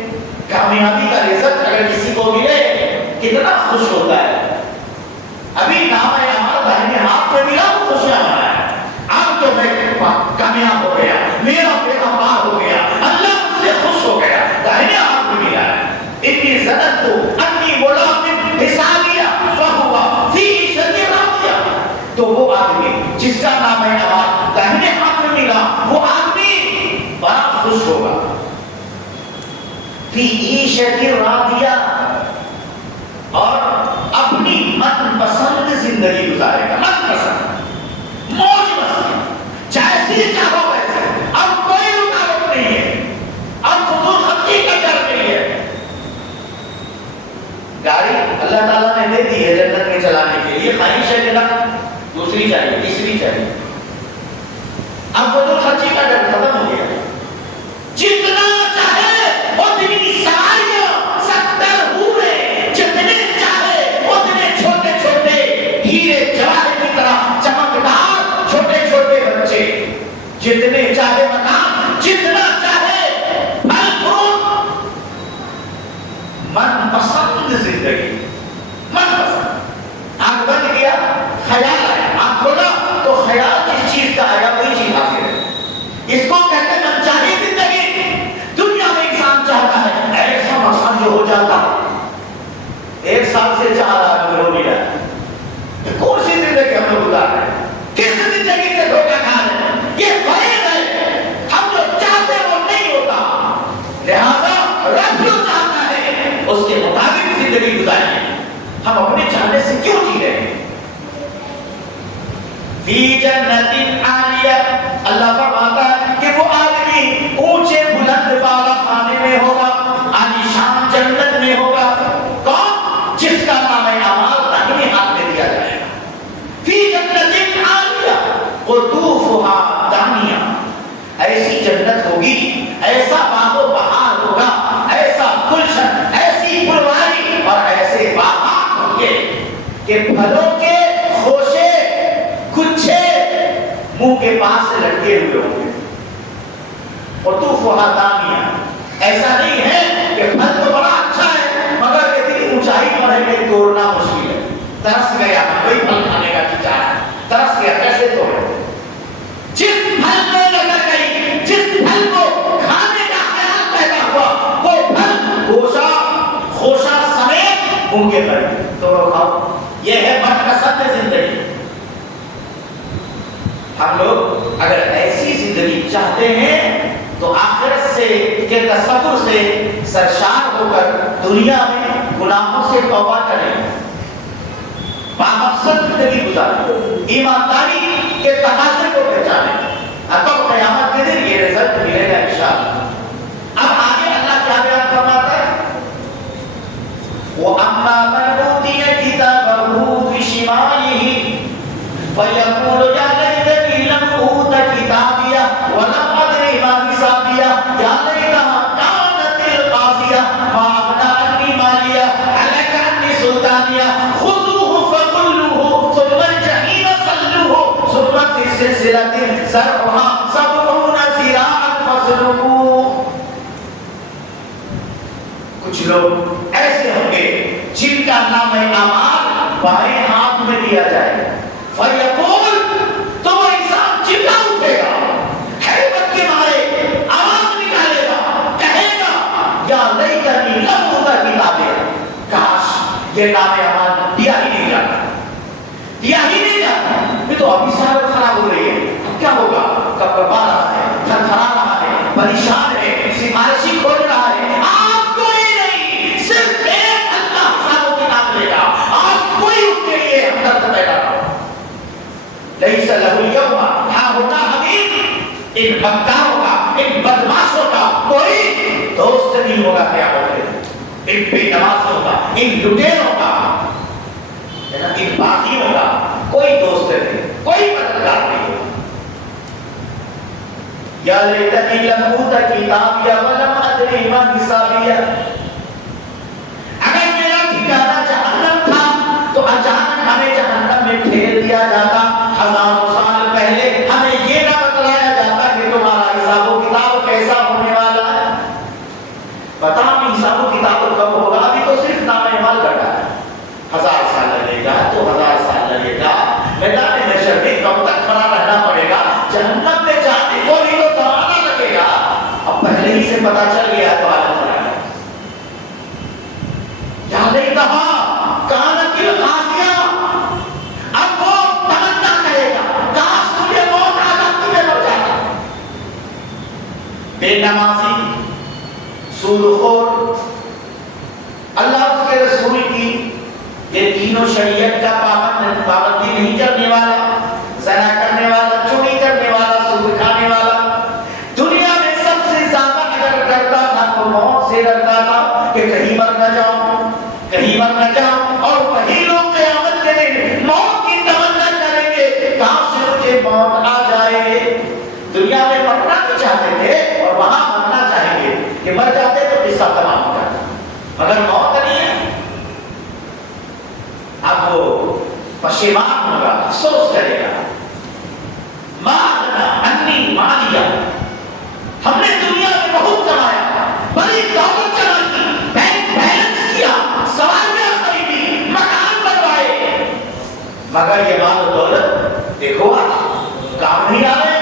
کامیابی کا رزلٹ اگر کسی کو ملے کتنا خوش ہوتا ہے۔ ابھی نام اعمال داہنے ہاتھ میں ملا وہ خوشیاں منائے، اب تو میں کامیاب ہو گیا، میرا بیٹا پار ہو گیا، اللہ مجھ سے خوش ہو گیا، داہنے ہاتھ میں ملا ہے۔ اتنی ظننت انی ملاق حسابیہ فہو فی عیشۃ راضیہ، تو وہ آدمی جس کا نام اعمال داہنے ہاتھ میں ملا وہ آدمی بڑا خوش ہوگا، فی عیشۃ راضیہ، اور اپنی من پسند زندگی گزارے گا، من پسند موج مستی جیسی چاہو ویسے، اب کوئی رکاوٹ نہیں ہے، اب فضول خرچی کا ڈر نہیں ہے۔ گاڑی اللہ تعالیٰ نے دے دی ہے جنت میں چلانے کے لیے، خواہش ہے کہ نہ دوسری چاہیے تیسری چاہیے، اب فضول خرچی کا ڈر ختم ہو گیا، جتنا چاہے اتنی سواریاں، 70 حوریں، جتنے چاہے اتنے چھوٹے چھوٹے ہیرے جواہر کی طرح چمکدار چھوٹے چھوٹے بچے، جتنے چاہے مکان، جتنا چاہے پھل فروٹ، من پسند زندگی، من پسند۔ آنکھ بند کیا خیال آیا، آنکھ کھولا تو خیال جس چیز کا آیا وہی چیز حاصل ہے، اس کو کہتے ہیں منچانی زندگی۔ دنیا میں انسان چاہتا ہے ایسا مقصد جو ہو جاتا، 1 سال سے چاہ رہا ہے وہ ملا، کون سی زندگی ہم لوگ گزار رہے ہیں، کس زندگی سے دھوکہ کھا رہے ہیں، یہ فریب ہے، ہم جو چاہتے وہ نہیں ہوتا، لہذا رب جو چاہتا ہے اس کے مطابق زندگی گزاریں، ہم اپنے چاہنے سے کیوں جی رہے ہیں۔ فی جنت عالیہ، اللہ فرماتا ہے کہ وہ آدمی اونچے بلند بالا خانے میں ہوگا، عالیشان جنت میں ہوگا، کون؟ جس کا نام اعمال داہنے ہاتھ میں دیا جائے گا۔ فی جنت عالیہ قطوفها دانیہ، ایسی جنت ہوگی، ایسا باغ و بہار ہوگا، ایسا گلشن، ایسی پھلواری اور ایسے باغات ہوں گے کہ پھلوں کے خوشے گچھے منہ کے پاس سے لٹکے ہوئے ہوں گے۔ قطوفها دانیہ، ایسا نہیں ہے کہ پھل تو بڑا اچھا ہے مگر اتنی اونچائی پر ہے کہ توڑنا مشکل ہے، ترس گیا کوئی پھل کھانے کا چاہتا ہے، ترس گیا کیسے توڑے؟ جس پھل کو نظر گئی، جس پھل کو کھانے کا خیال پیدا ہوا، وہ پھل خوشہ سمیت منہ کے بھر توڑو کھاؤ، یہ ہے من پسند زندگی۔ ہم لوگ اگر ایسی زندگی چاہتے ہیں تو آخرت سے کے تصور سے سرشار ہو کر دنیا میں گناہوں سے توبہ کریں، بامقصد زندگی گزاریں، ایمانداری کے تقاضے کو پہچانیں، اب قیامت کے دن یہ رزلٹ ملے گا انشاءاللہ۔ اب آگے اللہ کیا بیان فرماتا فیقول یا لیتنی لم اوت کتابیا ولم ادری ما حسابیا یا لیتہا کانت القاضیہ ما اغنی عنی مالیا ہلک عنی سلطانیہ خذوہ فغلوہ ثم الجحیم صلوہ ثم فی سلسلۃ ذرعہا سبعون ذراعا فاسلکوہ. کچھ لوگ ایسے ہوں گے جن کا نام اعمال بائیں ہاتھ میں دیا جائے. فیقول تو وہ انسان چلا اٹھے گا, حیبت کے مارے آواز نکالے گا, کہے گا یا لیتنی لم اوت کتابیا, کاش یہ نام اعمال دیا ہی نہیں جاتا, دیا ہی نہیں جاتا. یہ تو ابھی صحت خراب ہو رہی ہے, اب کیا ہوگا, کب کبا رہا ہے, تھر تھرا رہا ہے, پریشان ہے, سفارشی کھول رہا ہے. آپ کوئی نہیں, صرف ایک اللہ حساب و کتاب لے گا, آپ کوئی اس کے لیے ہمدرد پیدا کرو. لیس لہ اليوم ہاہنا حمیم, ایک بدکار ہوگا, ایک بدماش ہوگا, کوئی دوست نہیں ہوگا قیامت میں. ایک بے نماز ہوگا, ایک لٹیر ہوگا, ایک باغی ہوگا, کوئی دوست نہیں, کوئی مددگار نہیں ہوگا. یا لیتنی لم اوت کتابیا ولم ادری ما حسابیا, اگر میرا ٹھکانہ جہنم تھا تو اچانک ہمیں جہنم میں ٹھیل دیا جاتا, ہزاروں سال پہلے ہمیں یہ نہ بتلایا جاتا کہ تمہارا حساب و کتاب کیسا ہونے والا ہے. پتا نہیں حساب و کتاب کب ہوگا, ابھی تو صرف نام اعمال کٹا ہے. 1000 سال لگے گا, 2000 سال لگے گا, میدان محشر میں کب تک کھڑا رہنا پڑے گا, جہنم میں جانے کو بھی تو زمانہ لگے گا. اب پہلے ہی سے پتا چل گیا تو عالم خراب ہے. یا لیتہا کانت القاضیہ, اب وہ تمنا کرے گا, کاش تجھے موت آ جاتی, تمہیں مر جاتا. بے نمازی, سود خور, اللہ اس کے رسول کی یہ تینوں شریعت کا پابندی نہیں کرنے والا, زنا کرنے والا, چوری کرنے والا, سود کھانے والا, دنیا میں سب سے زیادہ اگر ڈرتا تھا تو موت سے ڈرتا تھا کہ کہیں مر نہ جاؤں, کہیں مر نہ جاؤں. اور وہی لوگ قیامت کے دن موت کی تمنا کریں گے, کاش مجھے موت آ جائے. دنیا میں مرنا بھی چاہتے تھے اور وہاں مرنا چاہیں گے کہ مر جاتے تو قصہ تمام ہو جاتا, مگر موت نہیں ہے. اب وہ پشیمان ہوگا, افسوس کرے گا, ماں انی مالیا, ہم نے دنیا میں بہت کمایا, بڑی دولت جمع کی, بینک بیلنس کیا, سواریاں خریدی, مکان بنوائے, مگر یہ مال و دولت دیکھو آج کام نہیں آ رہے.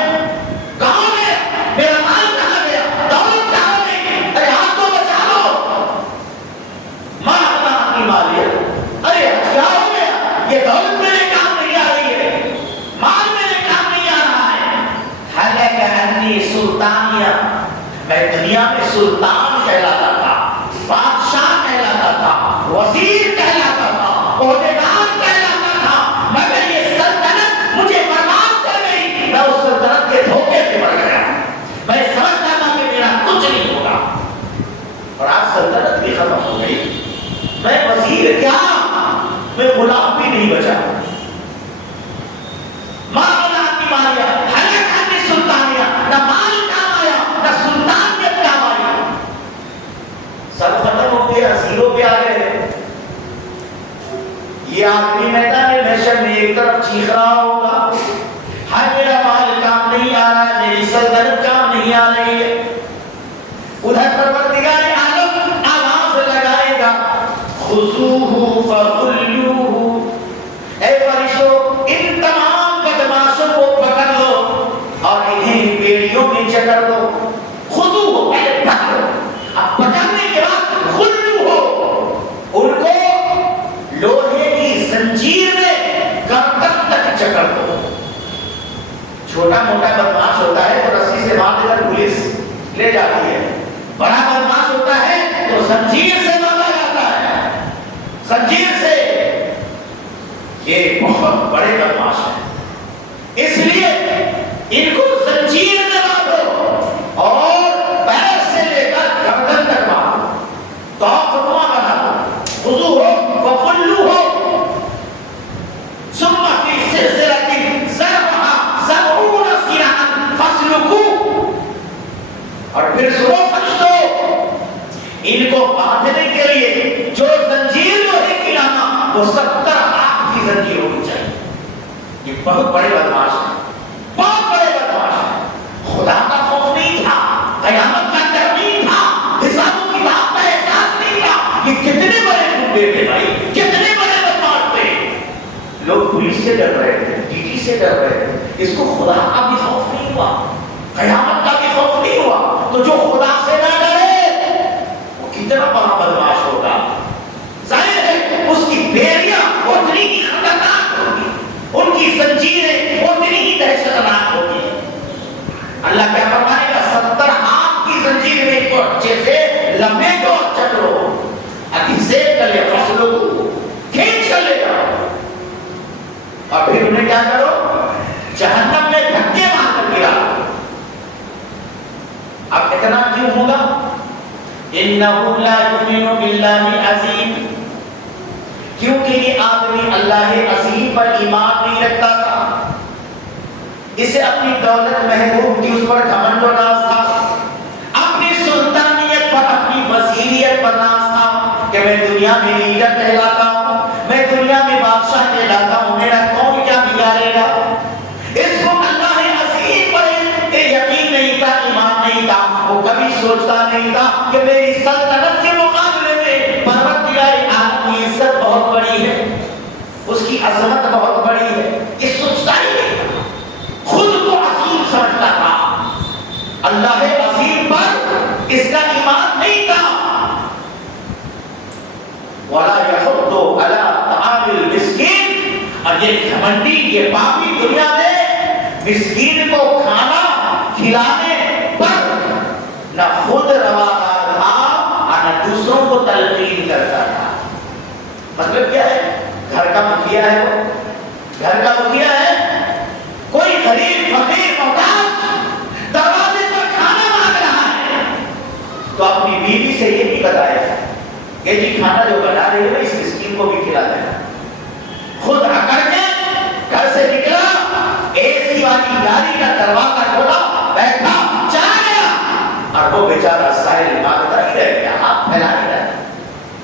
کہاں ہے میرا مال, کہاں گیا, دولت کہاں گئی, ارے ہاتھ کو بچا لو. ماں انی مالیا, ارے کیا ہو گیا, یہ دولت میرے کام نہیں آ رہی ہے, مال میرے کام نہیں آ رہا ہے. ہلک عنی سلطانیہ, میں دنیا میں سلطان کہلاتا تھا, بادشاہ کہلاتا تھا, وزیر کہلاتا تھا, عہدیدار کہلاتا تھا, مگر یہ سلطنت مجھے برباد کر گئی. میں اس سلطنت کے دھوکے پہ مر گیا, میں سمجھتا تھا کہ میرا کچھ نہیں ہوگا, اور آج سلطنت بھی ختم ہو گئی. میں وزیر کیا, میں غلام بھی نہیں بچا. مالیا ہلک عنی سلطانیہ, نہ مال کام آیا, نہ سلطانیت کام آئی, سب ختم ہو گیا, زیرو پہ آ گئے. یہ آدمی میدان محشر میں ایک طرف چیخ رہا ہوگا, ہاں میرا مال کام نہیں آ رہا, میری سلطنت کام نہیں آ رہی ہے. ادھر پروردگار عالم آواز لگائے گا, خذوہ فغلوہ, اے فرشتوں ان تمام بدماشوں کو پکڑ لو اور انہیں بیڑیوں میں جکڑ دو. خذوہ پہلے پکڑو, اب پکڑنے کے بعد غلوہ, ان کو لوہے کی زنجیر میں گردن تک جکڑ دو. چھوٹا موٹا بدماش ہوتا ہے تو رسی سے باندھ کر پولیس لے جاتی ہے, بڑا بدماش ہوتا ہے تو زنجیر سے باندھا جاتا ہے, زنجیر سے. یہ بہت بڑے بدماش ہیں, اس لیے ان کو زنجیر میں باندھو اور پیر سے لے کر گردن تک باندھو, تو فتوا بنا دو. وضو ہو وقلو ہو, ثم فی سلسلۃ وہ 70 ہاتھ کی زنجیر ہونی چاہیے. یہ بہت بڑے بدماش ہیں, بہت بڑے بدماش ہیں. خدا کا خوف نہیں تھا, قیامت کا ڈر نہیں تھا, حساب و کتاب کا احساس نہیں تھا. یہ کتنے بڑے گنڈے تھے بھائی, کتنے بڑے بدماش تھے. لوگ پولیس سے ڈر رہے تھے, ڈی جی سے ڈر رہے تھے, اس کو خدا کا بھی خوف نہیں ہوا, قیامت کا بھی خوف نہیں ہوا. تو جو خدا سے نہ ڈرے وہ کتنا بڑا بدماش ہوگا. ظاہر ہے اس کی بیڑیاں اتنی ہی خطرناک ہوگی, ان کی زنجیریں اتنی ہی دہشتناک ہوگی. اللہ کیا فرمائے گا, 70 ہاتھ کی زنجیر میں کو اچھے سے لپیٹو اور چلو, ابھی سے کلے فصلوں کو کھینچ کر لے جاؤ, اور پھر انہیں کیا کرو, جہنم میں دھکے مار کر گرا. اب اتنا کیوں ہوگا؟ انہو لا یؤمن باللہ العظیم, کیونکہ یہ آدمی اللہ عظیم پر ایمان نہیں رکھتا تھا. اسے اپنی دولت محبوب کی اس پر گھمنڈ و ناز تھا, اپنی سلطانیت پر, اپنی وزیریت پر ناز تھا کہ میں دنیا میں لیڈر کہلاتا ہوں, میں دنیا میں بادشاہ کہلاتا ہوں, میرا کون کیا بگاڑے گا. اس کو اللہ عظیم پر یقین نہیں تھا, ایمان نہیں تھا. وہ کبھی سوچتا نہیں تھا کہ میری سلطنت کے مقابلے میں پروردگار عالم کی عزت بہت بڑی ہے, اس کی عظمت بہت بڑی ہے. یہ سوچتا ہی نہیں تھا, خود کو عظیم سمجھتا تھا. اللہ عظیم پر اس کا ایمان نہیں تھا. وَلَا يَحُضُّ عَلَىٰ طَعَامِ الْمِسْكِينِ, اور یہ گھمنڈی, یہ پاپی دنیا میں مسکین کو کھانا کھلانے پر نہ خود روادار تھا اور نہ دوسروں کو تلقین کرتا تھا. مطلب کیا ہے, گھر کا مکھیا ہے, وہ گھر کا مکھیا ہے, کوئی غریب فقیر محتاج دروازے پر کھانا مانگ رہا ہے تو اپنی بیوی سے یہ نہیں بتایا کہ جی کھانا جو بنا رہی ہے اس مسکین کو بھی کھلا دینا. خود آ کر کے گھر سے نکلا, اے سی والی گاڑی کا دروازہ کھولا, بیٹھا, چلا گیا, اور وہ بیچارہ سائل مانگتا ہی رہ گیا, ہاتھ پھیلا ہی رہا.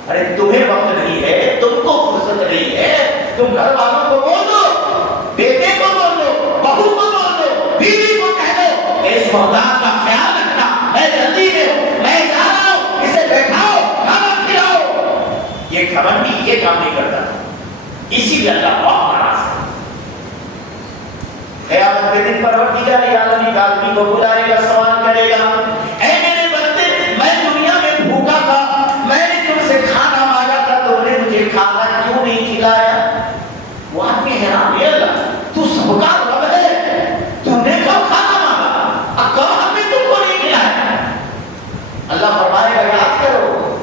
ارے تمہیں وقت نہیں ہے, تم کو فرصت نہیں ہے, تم گھر والوں کو بول دو, بیٹے کو بول دو, بہو کو بول دو, بیوی کو کہہ دو کہ اس محتاج کا خیال رکھنا, میں جلدی میں ہوں, میں جا رہا ہوں, اسے بیٹھاؤ, کھانا کھلاؤ. یہ گھمنڈی یہ کام نہیں کرتا, اسی لیے اللہ بہت ناراض ہے. قیامت کے دن پروردگار عالم آدمی کو بلائے گا, سوال کرے گا, اے میرے بندے, میں دنیا میں بھوکا تھا, میں نے تم سے کھانا مانگا تھا, تم نے مجھے کھانا کیوں نہیں کھلایا. وہ آدمی حیران, اے اللہ تو سب کا رب ہے, تو نے کب کھانا مانگا, اب کب ہم نے تم کو نہیں کھلایا. اللہ فرمائے گا, یاد کرو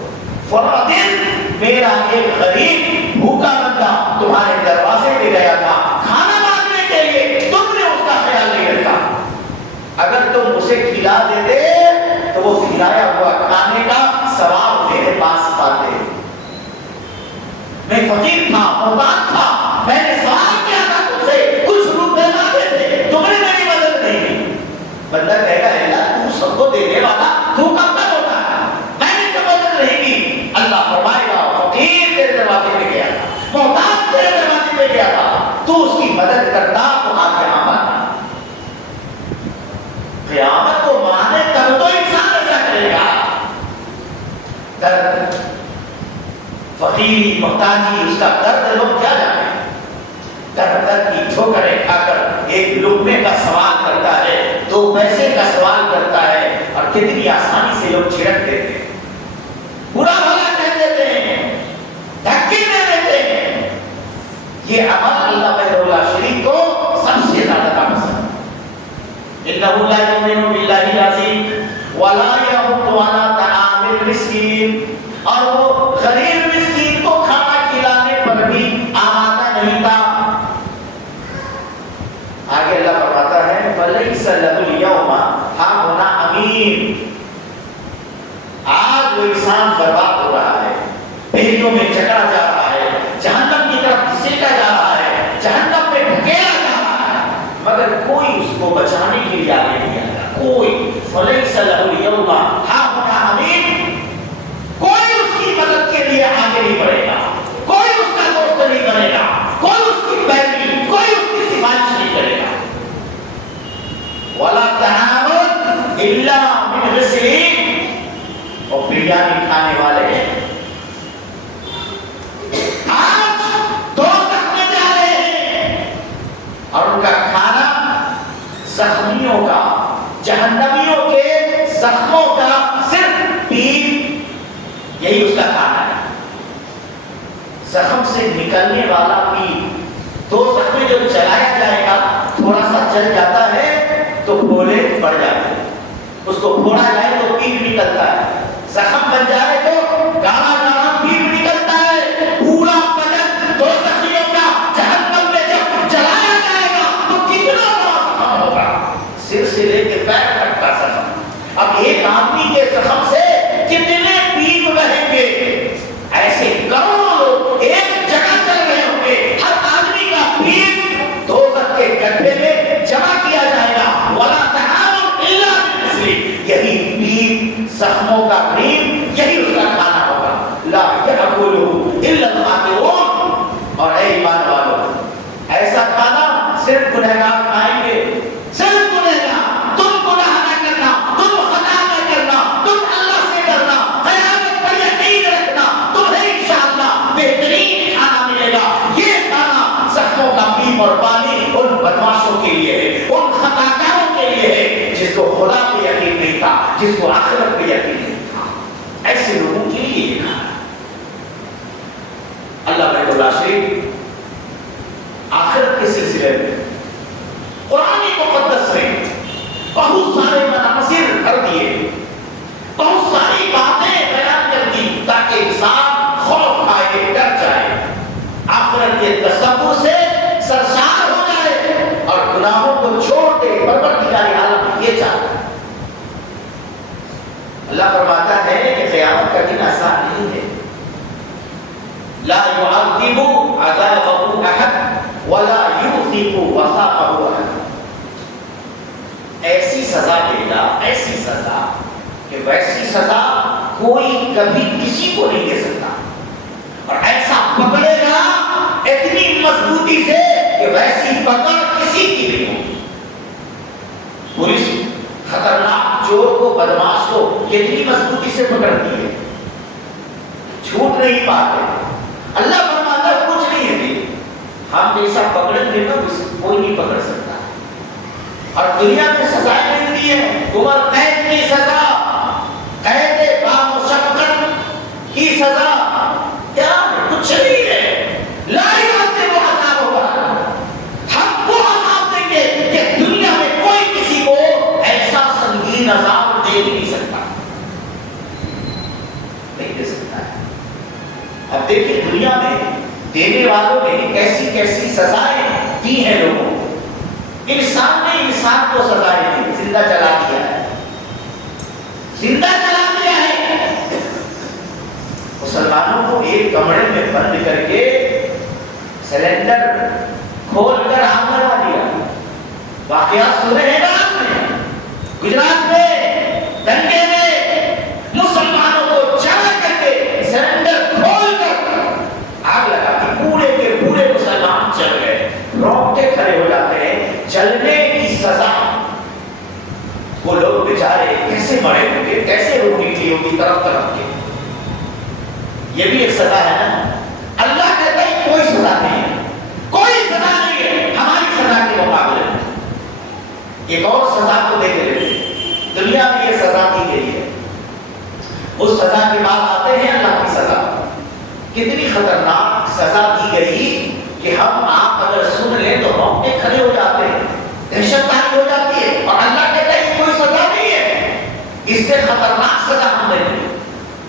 فلاں دن میرا ایک غریب بھوکا بندہ تمہارے دروازے پہ گیا تھا کھانا مانگنے کے لیے, تم نے اس کا خیال نہیں رکھا. اگر تم اسے کھلا دیتے تو وہ کھلایا ہوا کھانے کا ثواب میرے پاس پاتے. میں فقیر تھا, محتاج تھا, میں نے سوال کیا تھا تم سے, کچھ روپے مانگے تھے, تم نے میری مدد نہیں کی. بندہ کہے گا, اللہ تو سب کو دینے والا, تو کب تک ہوتا ہے, میں نے تو مدد نہیں کی. اللہ فرمائے گا, فقیر تیرے دروازے پہ گیا تھا, محتاج تیرے دروازے پہ گیا تھا, تو اس کی مدد کرتا تو آج یہاں پاتا. قیامت کو مانے تب تو انسان ایسا کرے گا. درد, فقیری, محتاجی, اس کا درد لوگ کیا جانے. در در کی ٹھوکریں کھا کر ایک لقمے کا سوال کرتا ہے, 2 پیسے کا سوال کرتا ہے, اور کتنی آسانی سے لوگ چھڑک دیتے ہیں, برا بھلا کہہ دیتے ہیں, دھکے دے دیتے ہیں. یہ عمل اللہ وحدہ لا شریک کو سب سے زیادہ پسند ہے. انہ لا یؤمن باللہ العظیم ولا یحض علی طعام المسکین, اور وہ غریب مسکین کو کھانا کھلانے پر بھی آمادہ نہیں تھا. آگے اللہ فرماتا ہے فلیس لہ الیوم ہاہنا امین, آج وہ انسان برباد ہو رہا ہے, پیڑوں میں چکا جا رہا ہے, جہنم کی طرف گھسیٹا جا رہا ہے, جہنم میں ڈھکیلا جا رہا ہے, مگر کوئی اس کو بچانے کے لیے آگے نہیں آتا. کوئی فلیس لہ الیوم ہاہنا امین, کوئی اس کی مدد کے لیے آگے نہیں بڑھے گا, کوئی اس کا دوست جانے والے ہیں، آج دوزخ میں جا رہے ہیں، اور ان کا کھانا زخمیوں کا، جہنمیوں کے زخموں کا صرف پیپ، یہی اس کا کھانا ہے۔ زخم سے نکلنے والا پیپ دوزخ میں جو جلایا جائے گا، تھوڑا سا جل جاتا ہے تو گولے پڑ جاتے ہیں، اس کو پھوڑا جائے تو پیپ نکلتا ہے، زخم بن جائے تو گاڑا گاڑا پیپ نکلتا ہے۔ پورا بدن دوزخیوں کا جہنم میں جب جلایا جائے گا تو کتنا بڑا زخم ہوگا، سر سے لے کے پیر تک کا زخم۔ اب ایک آدمی کے زخم سے کتنے پیپ بہیں گے؟ ایسے کروڑوں لوگ ایک جگہ چل رہے ہوں گے، ہر آدمی کا پیپ دوزخ کے گڈھے میں جمع کیا جائے گا۔ وَلَا تَعَامُ إِلَّا بِالْمِثْلِ، یہی پیپ زخموں کا کریم، یہی اس کا کھانا ہوگا۔ لا يأكله إلا الخاطئون، اور اے ایمان والو، ایسا کھانا صرف گنہگار کھائیں گے، صرف گنہگار۔ تم گناہ نہ کرنا، تم خطا نہ کرنا، تم اللہ سے ڈرنا، قیامت پر یقین رکھنا، تمہیں انشاءاللہ بہترین کھانا ملے گا۔ یہ کھانا زخموں کا پیپ اور پانی ان بدماشوں کے لیے ہے، ان خطاکاروں کے لیے ہے جس کو خدا پہ یقین نہیں تھا، جس کو آخرت پہ یقین نہیں تھا، ایسے لوگوں کے لیے یہ کھانا۔ اللہ بیت اللہ شریف آخرت کے سلسلے میں قرآن مقدس میں بہت سارے مناظر کر دیے، بہت ساری باتیں بیان کر دی تاکہ انسان خوف کھائے، ڈر جائے، آخرت کے تصور سے سرشار ہو جائے اور گناہوں کو چھوڑ دے۔ پروردگار عالم یہ چاہتا ہے۔ اللہ فرماتا ہے کہ قیامت کا دن آسان نہیں ہے۔ لا يعذب عذابه احد ولا يوثق وثاقه احد، ایسی سزا دے گا، ایسی سزا کہ ویسی سزا کوئی کبھی کسی کو نہیں دے سکتا، اور ایسا پکڑے گا اتنی مضبوطی سے کہ ویسی پکڑ کسی کی نہیں ہوگی۔ پولیس خطرناک چور کو، بدماش کو کتنی مضبوطی سے پکڑتی ہے، چھوٹ نہیں پاتے۔ اللہ فرماتا ہے کچھ نہیں ہے، ہم جیسا پکڑیں گے نا کوئی نہیں پکڑ سکتا۔ اور دنیا میں سزائیں ملتی ہیں، عمر قید کی سزا، قید بامشقت کی سزا، کیا کچھ نہیں ہے۔ لا يعذب عذابه، ہم کو عذاب دیں گے کہ دنیا میں کوئی کسی کو ایسا سنگین عذاب دے نہیں سکتا، نہیں دے سکتا ہے۔ اب دیکھیں دنیا میں دینے والوں نے کیسی کیسی سزائیں دی ہیں لوگوں کو۔ انسان نے انسان کو سزائیں دی، زندہ چلا دیا ہے، زندہ چلا دیا ہے۔ مسلمانوں کو ایک کمرے میں بند کر کے سلنڈر کھول کر آگ لگا دیا۔ واقعات سنے ہیں نا آپ نے، گجرات میں دنگے میں مسلمانوں کو جمع کر کے سلنڈر کھول کر آگ لگا دی، پورے کے پورے مسلمان جل گئے، رونگٹے کھڑے ہو جاتے ہیں۔ جلنے کی سزا، وہ لوگ بیچارے کیسے مرے ہوں گے، کیسے روٹی کی ہوگی طرف طرف کے۔ یہ بھی ایک سزا ہے نا۔ اللہ کہتا ہے کوئی سزا نہیں ہے، کوئی سزا نہیں ہے ہماری سزا کے مقابلے میں۔ ایک اور سزا کو دیکھ لیتے، دنیا میں یہ سزا دی گئی ہے، اس سزا کے بعد آتے ہیں اللہ کی سزا۔ کتنی خطرناک سزا دی گئی کہ ہم آپ اگر سن لیں تو رونگٹے کھڑے ہو جاتے ہیں، دہشت تاری ہو جاتی ہے، اور اللہ کہتا ہے یہ کوئی سزا نہیں ہے، اس سے خطرناک سزا ہم نے دی۔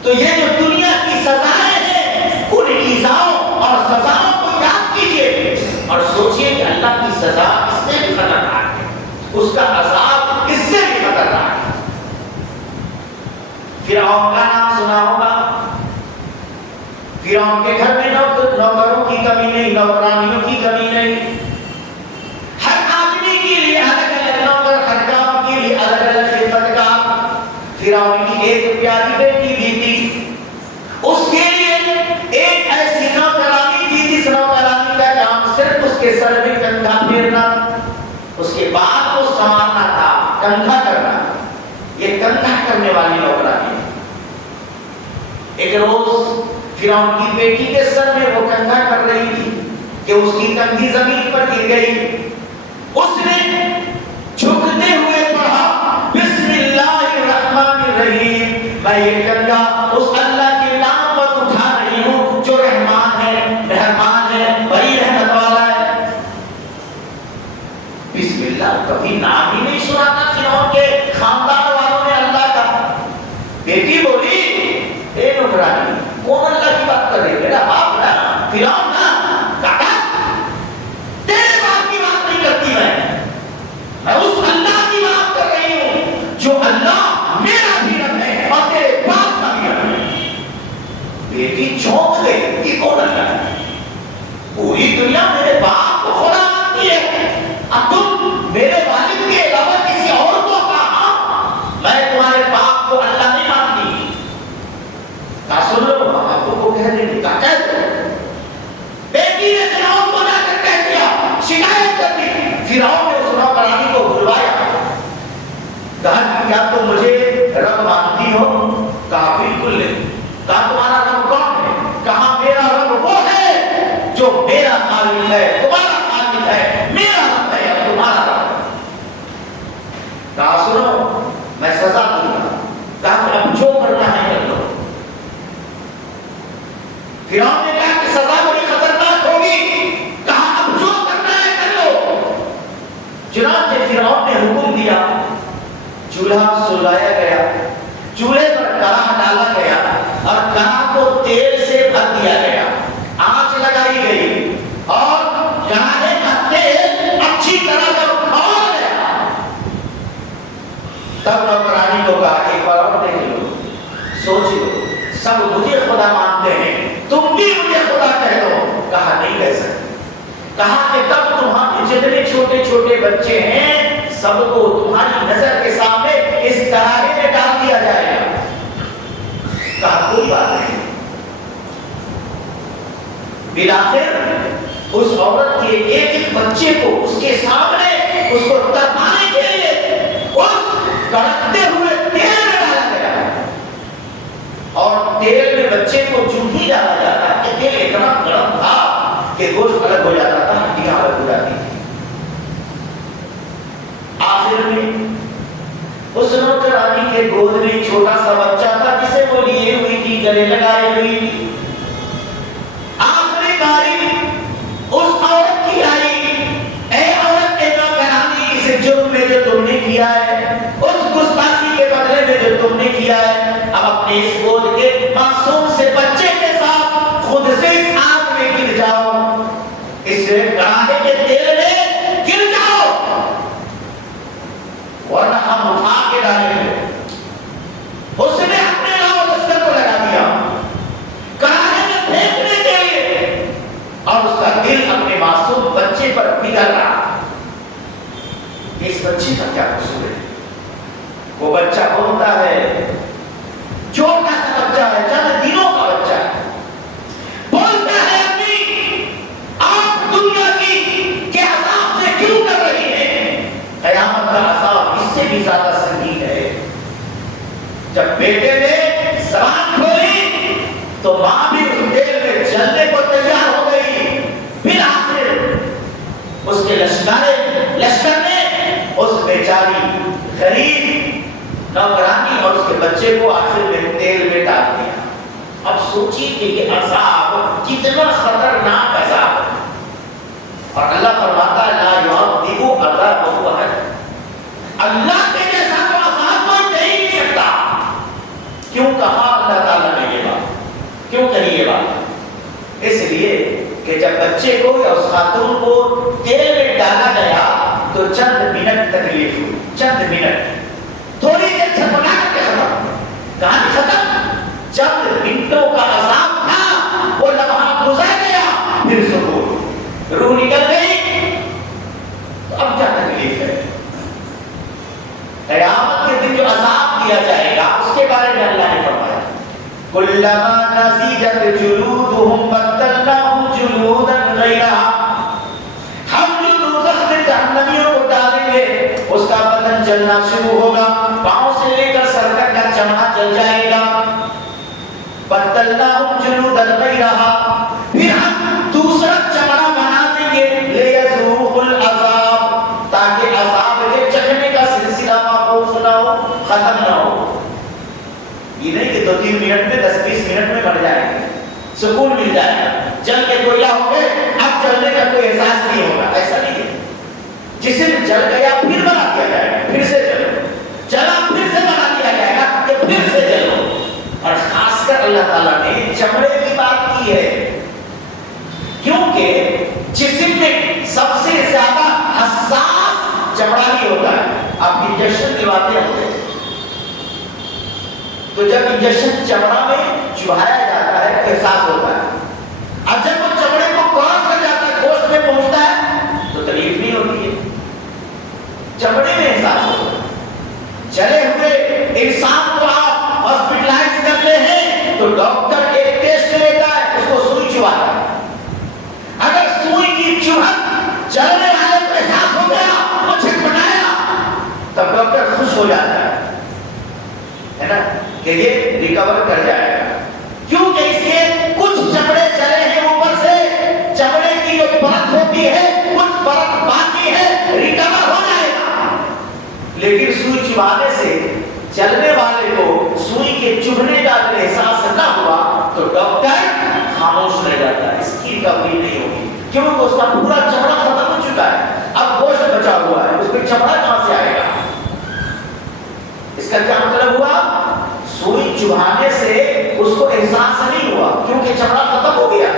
تو یہ جو دنیا کی سزائیں ہیں، ان ایذاؤں اور سزاؤں کو یاد کیجئے اور سوچئے کہ اللہ کی سزا اس سے بھی خطرناک ہے، اس کا عذاب اس سے بھی خطرناک ہے۔ فرعون کا نام سنا ہوگا، فرعون کے گھر میں نوکروں کی کمی نہیں، نوکرانیوں کی کمی نہیں، ہر آدمی کے لیے الگ الگ نوکر، ہر کام کے لیے الگ الگ خدمتگار۔ فرعون کی ایک پیاری بیٹی بھی تھی، اس کے لیے ایک ایسی نوکرانی تھی جس نوکرانی کا کام صرف اس کے سر میں کندھا پھیرنا، اس کے بعد وہ سنوارنا تھا، کندھا کرنا، یہ کندھا کرنے والی نوکرانی ہے۔ ایک روز فرعون کی بیٹی کے سر میں وہ کنگھا کر رہی تھی کہ اس کی کنگھی زمین پر گر گئی. اس نے جھکتے ہوئے پڑھا بسم اللہ الرحمن الرحیم. میں یہ کنگھا اس اللہ کے نام پر اٹھا رہی ہوں جو رحمان ہے، مہربان ہے، بڑی رحمت والا ہے. بسم اللہ کبھی نام ہی نہیں سنا تھا فرعون کے خاندان والوں نے اللہ کا. بیٹی بولی اے نوکرانی کون اللہ کی بات کر رہی ہے؟ میرا باپ نا فرعون نا. کہا تیرے باپ کی بات نہیں کرتی میں اس اللہ کی بات کر رہی ہوں جو اللہ میرا بھی رب ہے اور تیرے باپ کا بھی رب ہے. بیٹی چونک گئی یہ کون اللہ ہے؟ پوری دنیا میرے باپ کو خدا مانتی ہے، اب تم میرے والد کے علاوہ کسی اور کو کہا میں تمہارے باپ کو اللہ نہیں مانتی. کہا سن لو آپ کو کہہ دیں گے. کہا کہہ دو. بیٹی نے فرعون کو جا کر کہہ دیا، شکایت کر دی. فرعون نے اس نوکرانی کو بلوایا. کہا کیا تم مجھے رب مانتی ہو؟ کہا بالکل نہیں. کہا تمہارا رب کون ہے؟ کہا میرا رب وہ ہے جو میرا خالق ہے، تمہارا خالق ہے، میرا رب ہے اور تمہارا رب. کہا سنو میں سزا دوں گا. کہا کہ اب جو کرنا ہے کر لو. فرعون نے کہا کہ سزا بڑی خطرناک ہوگی. کہا اب جو کرنا ہے کر لو. چنانچہ فرعون نے حکم دیا، چولہا سلایا گیا، چولہے پر کڑاہ ڈالا گیا اور کڑاہ کو تیل سے بھر دیا گیا. آنچ لگائی گئی اور کڑاہے کا تیل اچھی طرح جب کھول گیا تب نوکرانی کو کہا ایک بار اور دیکھ لو، سوچ لو، سب مجھے خدا مانتے ہیں، تم بھی مجھے خدا کہہ دو. کہا نہیں کہہ سکتے. کہا کہ تب تمہارے جتنے چھوٹے چھوٹے بچے ہیں سب کو تمہاری نظر کے سامنے اس کڑاہے میں ڈال دیا جائے گا. کہا کوئی بات نہیں. بالآخر اس عورت کے ایک ایک بچے کو اس کے سامنے اس کو تڑپانے کے لیے اس کڑکتے ہوئے تیل میں ڈالا گیا. اور تیل میں بچے کو جو ہی ڈالا جاتا کہ تیل اتنا گرم تھا کہ گوشت الگ ہو جاتا تھا، ہڈیاں الگ ہو جاتی تھی. آخر میں اس نوکرانی کے گود میں چھوٹا سا بچہ تھا جسے وہ لیے ہوئی تھی، گلے لگائے ہوئی تھی. آخری باری اس عورت کی آئی، اے عورت اے نوکرانی، اس جرم میں جو تم نے کیا ہے، اس گستاخی کے بدلے میں جو تم نے کیا ہے، اب اپنے اس گود کے معصوم سے بچے کے ساتھ خود سے اس آگ میں گر جاؤ، اس کڑاہے کے تیل میں گر جاؤ، ورنہ ہم اٹھا کے ڈالیں گے. اس نے اپنے نام لشکر کو لگا دیا کڑاہے میں پھینکنے کے لیے اور اس کا دل اپنے معصوم بچے پر پگھل رہا. اس بچے کا کیا قصور ہے؟ وہ بچہ بولتا ہے، چھوٹا سا بچہ ہے، چند دنوں کا بچہ ہے، بولتا ہے اپنی آپ دنیا کی کے عذاب سے کیوں ڈر رہی ہیں؟ قیامت کا عذاب اس سے بھی زیادہ سنگین ہے. جب بیٹے نے زبان کھولی تو ماں بھی اس تیل میں جلنے کو تیار ہو گئی. پھر آخر اس کے لشکر نے اس بیچاری غریب نوکرانی اور اس کے بچے کو آخر میں تیل میں ڈال دیا. اب سوچیے کہ یہ عذاب کتنا خطرناک عذاب ہے. اور اللہ فرماتا ہے لا يعذب عذابه احد. اللہ کے جیسا تو عذاب کوئی دے ہی نہیں سکتا. کیوں کہا اللہ تعالیٰ نے یہ بات؟ کیوں کہی یہ بات؟ اس لیے کہ جب بچے کو یا اس خاتون کو تیل میں ڈالا گیا تو چند منٹ تکلیف ہوئی، چند منٹ، تھوڑی دیر چھپنا کے ختم، کہانی ختم. چند منٹوں کا عذاب تھا، وہ لمحہ گزر گیا، پھر سکون، روح نکل گئی. تو اب کیا تکلیف ہے؟ قیامت کے دن جو عذاب دیا جائے گا اس کے بارے میں اللہ نے فرمایا کلما نضجت جلودهم بدلناهم جلودا غیرها. ہم جو دوزخ میں جہنمیوں کو ڈالیں گے اس کا بدن جلنا شروع ہوگا، پاؤں سے لے کر سر تک کا چمڑا جل جائے گا، وَبَدَّلْنَاهُمْ جُلُودًا غَيْرَهَا، پھر ہم دوسرا چمڑا بنا دیں گے لِيَذُوقُوا الْعَذَابَ، تاکہ عذاب کے چکھنے کا سلسلہ موقوف نہ ہو، ختم نہ ہو۔ یہ نہیں کہ 2-3 منٹ میں 10-20 منٹ میں مر جائیں گے، سکون مل جائے گا، جل کے گویا ہو گئے، اب جلنے کا کوئی احساس نہیں ہوگا، ایسا نہیں ہے۔ جسم جل گیا پھر بنا دیا جائے گا، پھر سے جلو، جلا پھر سے بنا دیا جائے گا کہ پھر سے جلو۔ اور خاص کر اللہ تعالیٰ نے چمڑے کی بات کی ہے، کیونکہ جسم میں سب سے زیادہ حساس چمڑا ہی ہوتا ہے۔ آپ انجیکشن دلواتے ہوتے ہیں تو جب انجیکشن چمڑا میں چبھایا جاتا ہے احساس ہوتا ہے، اب جب وہ چمڑے کو کراس کر جاتا ہے، گوشت میں پہنچتا ہے تو تکلیف نہیں ہوتی ہے، چمڑے میں احساس ہوتا ہے۔ چلے ہوئے انسان کو آپ ہاسپٹلائز کرتے ہیں تو ڈاکٹر ایک ٹیسٹ لیتا ہے، اس کو سوئی چبھاتا ہے، اگر سوئی کی چبھن چلنے والے کو احساس ہو گیا، وہ چھٹپٹایا، تب ڈاکٹر خوش ہو جاتا ہے نا کہ یہ ریکور کر جائے گا، کیونکہ اس کے کچھ چمڑے چلے ہیں اوپر سے، چمڑے کی جو پرت ہوتی ہے کچھ پرت باقی ہے، ریکور ہو جائے گا۔ لیکن سوئی چبھانے سے چلنے والے کو سوئی کے چبھنے کا اگر احساس نہ ہوا تو ڈاکٹر خاموش رہ جاتا ہے، اس کی ریکوری نہیں ہوگی، کیونکہ اس کا پورا چمڑا ختم ہو چکا ہے، اب گوشت بچا ہوا ہے، اس پہ چمڑا کہاں سے آئے گا؟ اس کا کیا مطلب ہوا؟ سوئی چبھانے سے اس کو احساس نہیں ہوا، کیونکہ چمڑا ختم ہو گیا۔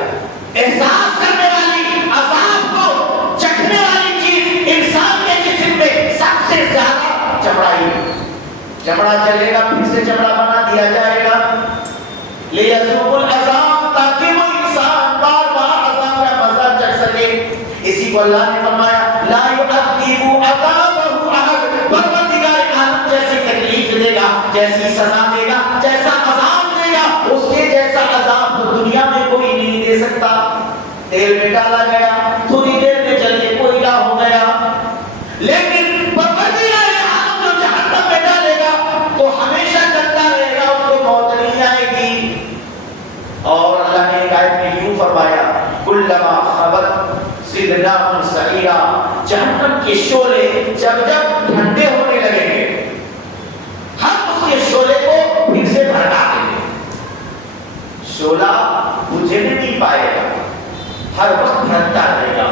احساس کرنے والی، عذاب کو چکھنے والی چیز انسان کے جسم میں سب سے زیادہ چمڑا ہی ہے۔ چمڑا چلے گا پھر سے چمڑا بنا دیا جائے گا، لِيَذُوقُوا الْعَذَابَ، تاکہ وہ انسان بار بار عذاب کا مزہ چکھ سکے۔ اسی کو اللہ نے فرمایا لَا يُعَذِّبُ عَذَابَهُ أَحَدٌ، پروردگار عالم جیسی تکلیف دے گا، جیسی سزا دے گا، جیسا عذاب دے گا، اس کے جیسا عذاب تو دنیا میں کوئی نہیں دے سکتا۔ تیل میں ڈالا گیا، تھوڑی دیر میں جل کے کوئلہ ہو گیا، لیکن پروردگار عالم جو جہنم میں ڈالے گا تو ہمیشہ جلتا رہے گا، اس کو موت نہیں آئے گی۔ اور اللہ نے ایک آیت میں یوں فرمایا کلما خبت زدناہم سعیرا، جہنم کے شعلے جب جب ٹھنڈے ہونے لگیں گے ہم اس کے شعلے کو پھر سے بھڑکا دیں گے، شعلہ بجھنے نہیں پائے گا، ہر وقت بھڑکتا رہے گا،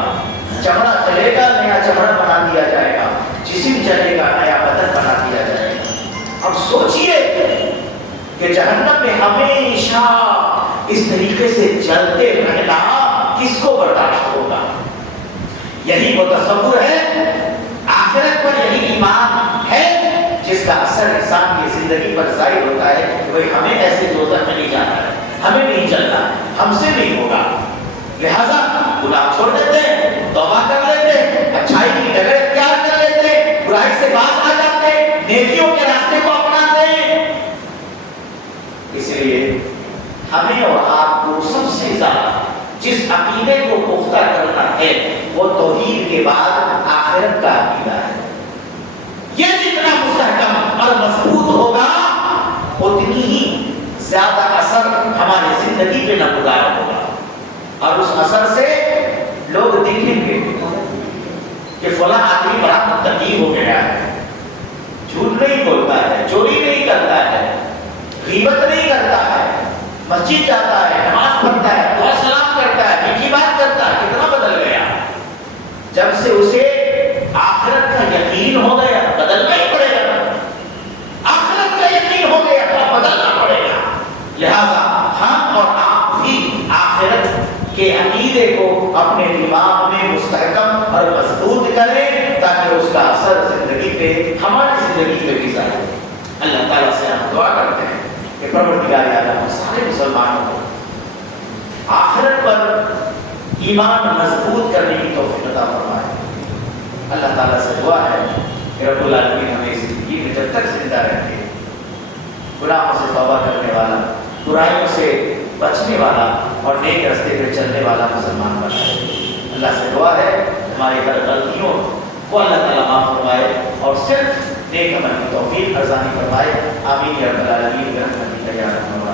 چمڑا چلے گا نیا چمڑا بنا دیا جائے گا، جسم چلے گا نیا بدن بنا دیا جائے گا۔ اب سوچئے کہ جہنم میں ہمیشہ اس طریقے سے جلتے رہنا کس کو برداشت ہوگا؟ یہی وہ تصور ہے، آخرت پر یہی ایمان ہے جس کا اثر انسان کی زندگی پر ظاہر ہوتا ہے کہ بھئی ہمیں ایسے دوزخ میں نہیں جانا ہے، ہمیں نہیں چلنا ہے، ہم سے نہیں ہوگا، لہذا گناہ چھوڑ دیتے ہیں، توبہ کر لیتے ہیں، اچھائی کی ڈگر اختیار کر لیتے ہیں، برائی سے باز آ جاتے ہیں، نیکیوں کے راستے کو اپناتے ہیں۔ اس لیے ہمیں اور آپ کو سب سے زیادہ جس عقیدے کو پختہ کرنا ہے وہ توحید کے بعد آخرت کا عقیدہ ہے۔ یہ جتنا مستحکم اور مضبوط ہوگا اتنی ہی زیادہ اثر ہماری زندگی پہ نمودار ہوگا، اور اس اثر سے لوگ دیکھیں گے کہ فلاں آدمی بڑا متقی ہو گیا ہے، جھوٹ نہیں بولتا ہے، چوری نہیں کرتا ہے، غیبت نہیں کرتا ہے، مسجد جاتا ہے، نماز پڑھتا ہے، دعا سلام کرتا ہے، نیکی بات کرتا ہے، کتنا بدل گیا۔ جب سے اسے آخرت کا یقین ہو گیا، بدلنا ہی پڑے گا، آخرت کا یقین ہو گیا تو بدلنا پڑے گا۔ لہذا ہم اور آپ بھی آخرت کے عقیدے کو اپنے دماغ میں مستحکم اور مضبوط کریں تاکہ اس کا اثر زندگی پہ، ہماری زندگی پہ بھی ظاہر ہو۔ اللہ تعالیٰ سے ہم دعا کرتے ہیں کہ پروردگار عالم سارے مسلمانوں کو آخرت پر ایمان مضبوط کرنے کی توفیق عطا فرمائے۔ اللہ تعالیٰ سے دعا ہے کہ رب العالمین ہمیں اس زندگی میں جب تک زندہ رہتے ہیں گناہوں سے توبہ کرنے والا، برائیوں سے بچنے والا اور نیک راستے پہ چلنے والا مسلمان بنائے۔ اللہ سے دعا ہے ہماری ہر غلطیوں کو اللہ تعالیٰ معاف فرمائے اور صرف نیک عمل کی توفیق ارزانی فرمائے۔ آمین یا رب العالمین برحمتک یا ارحم الراحمین۔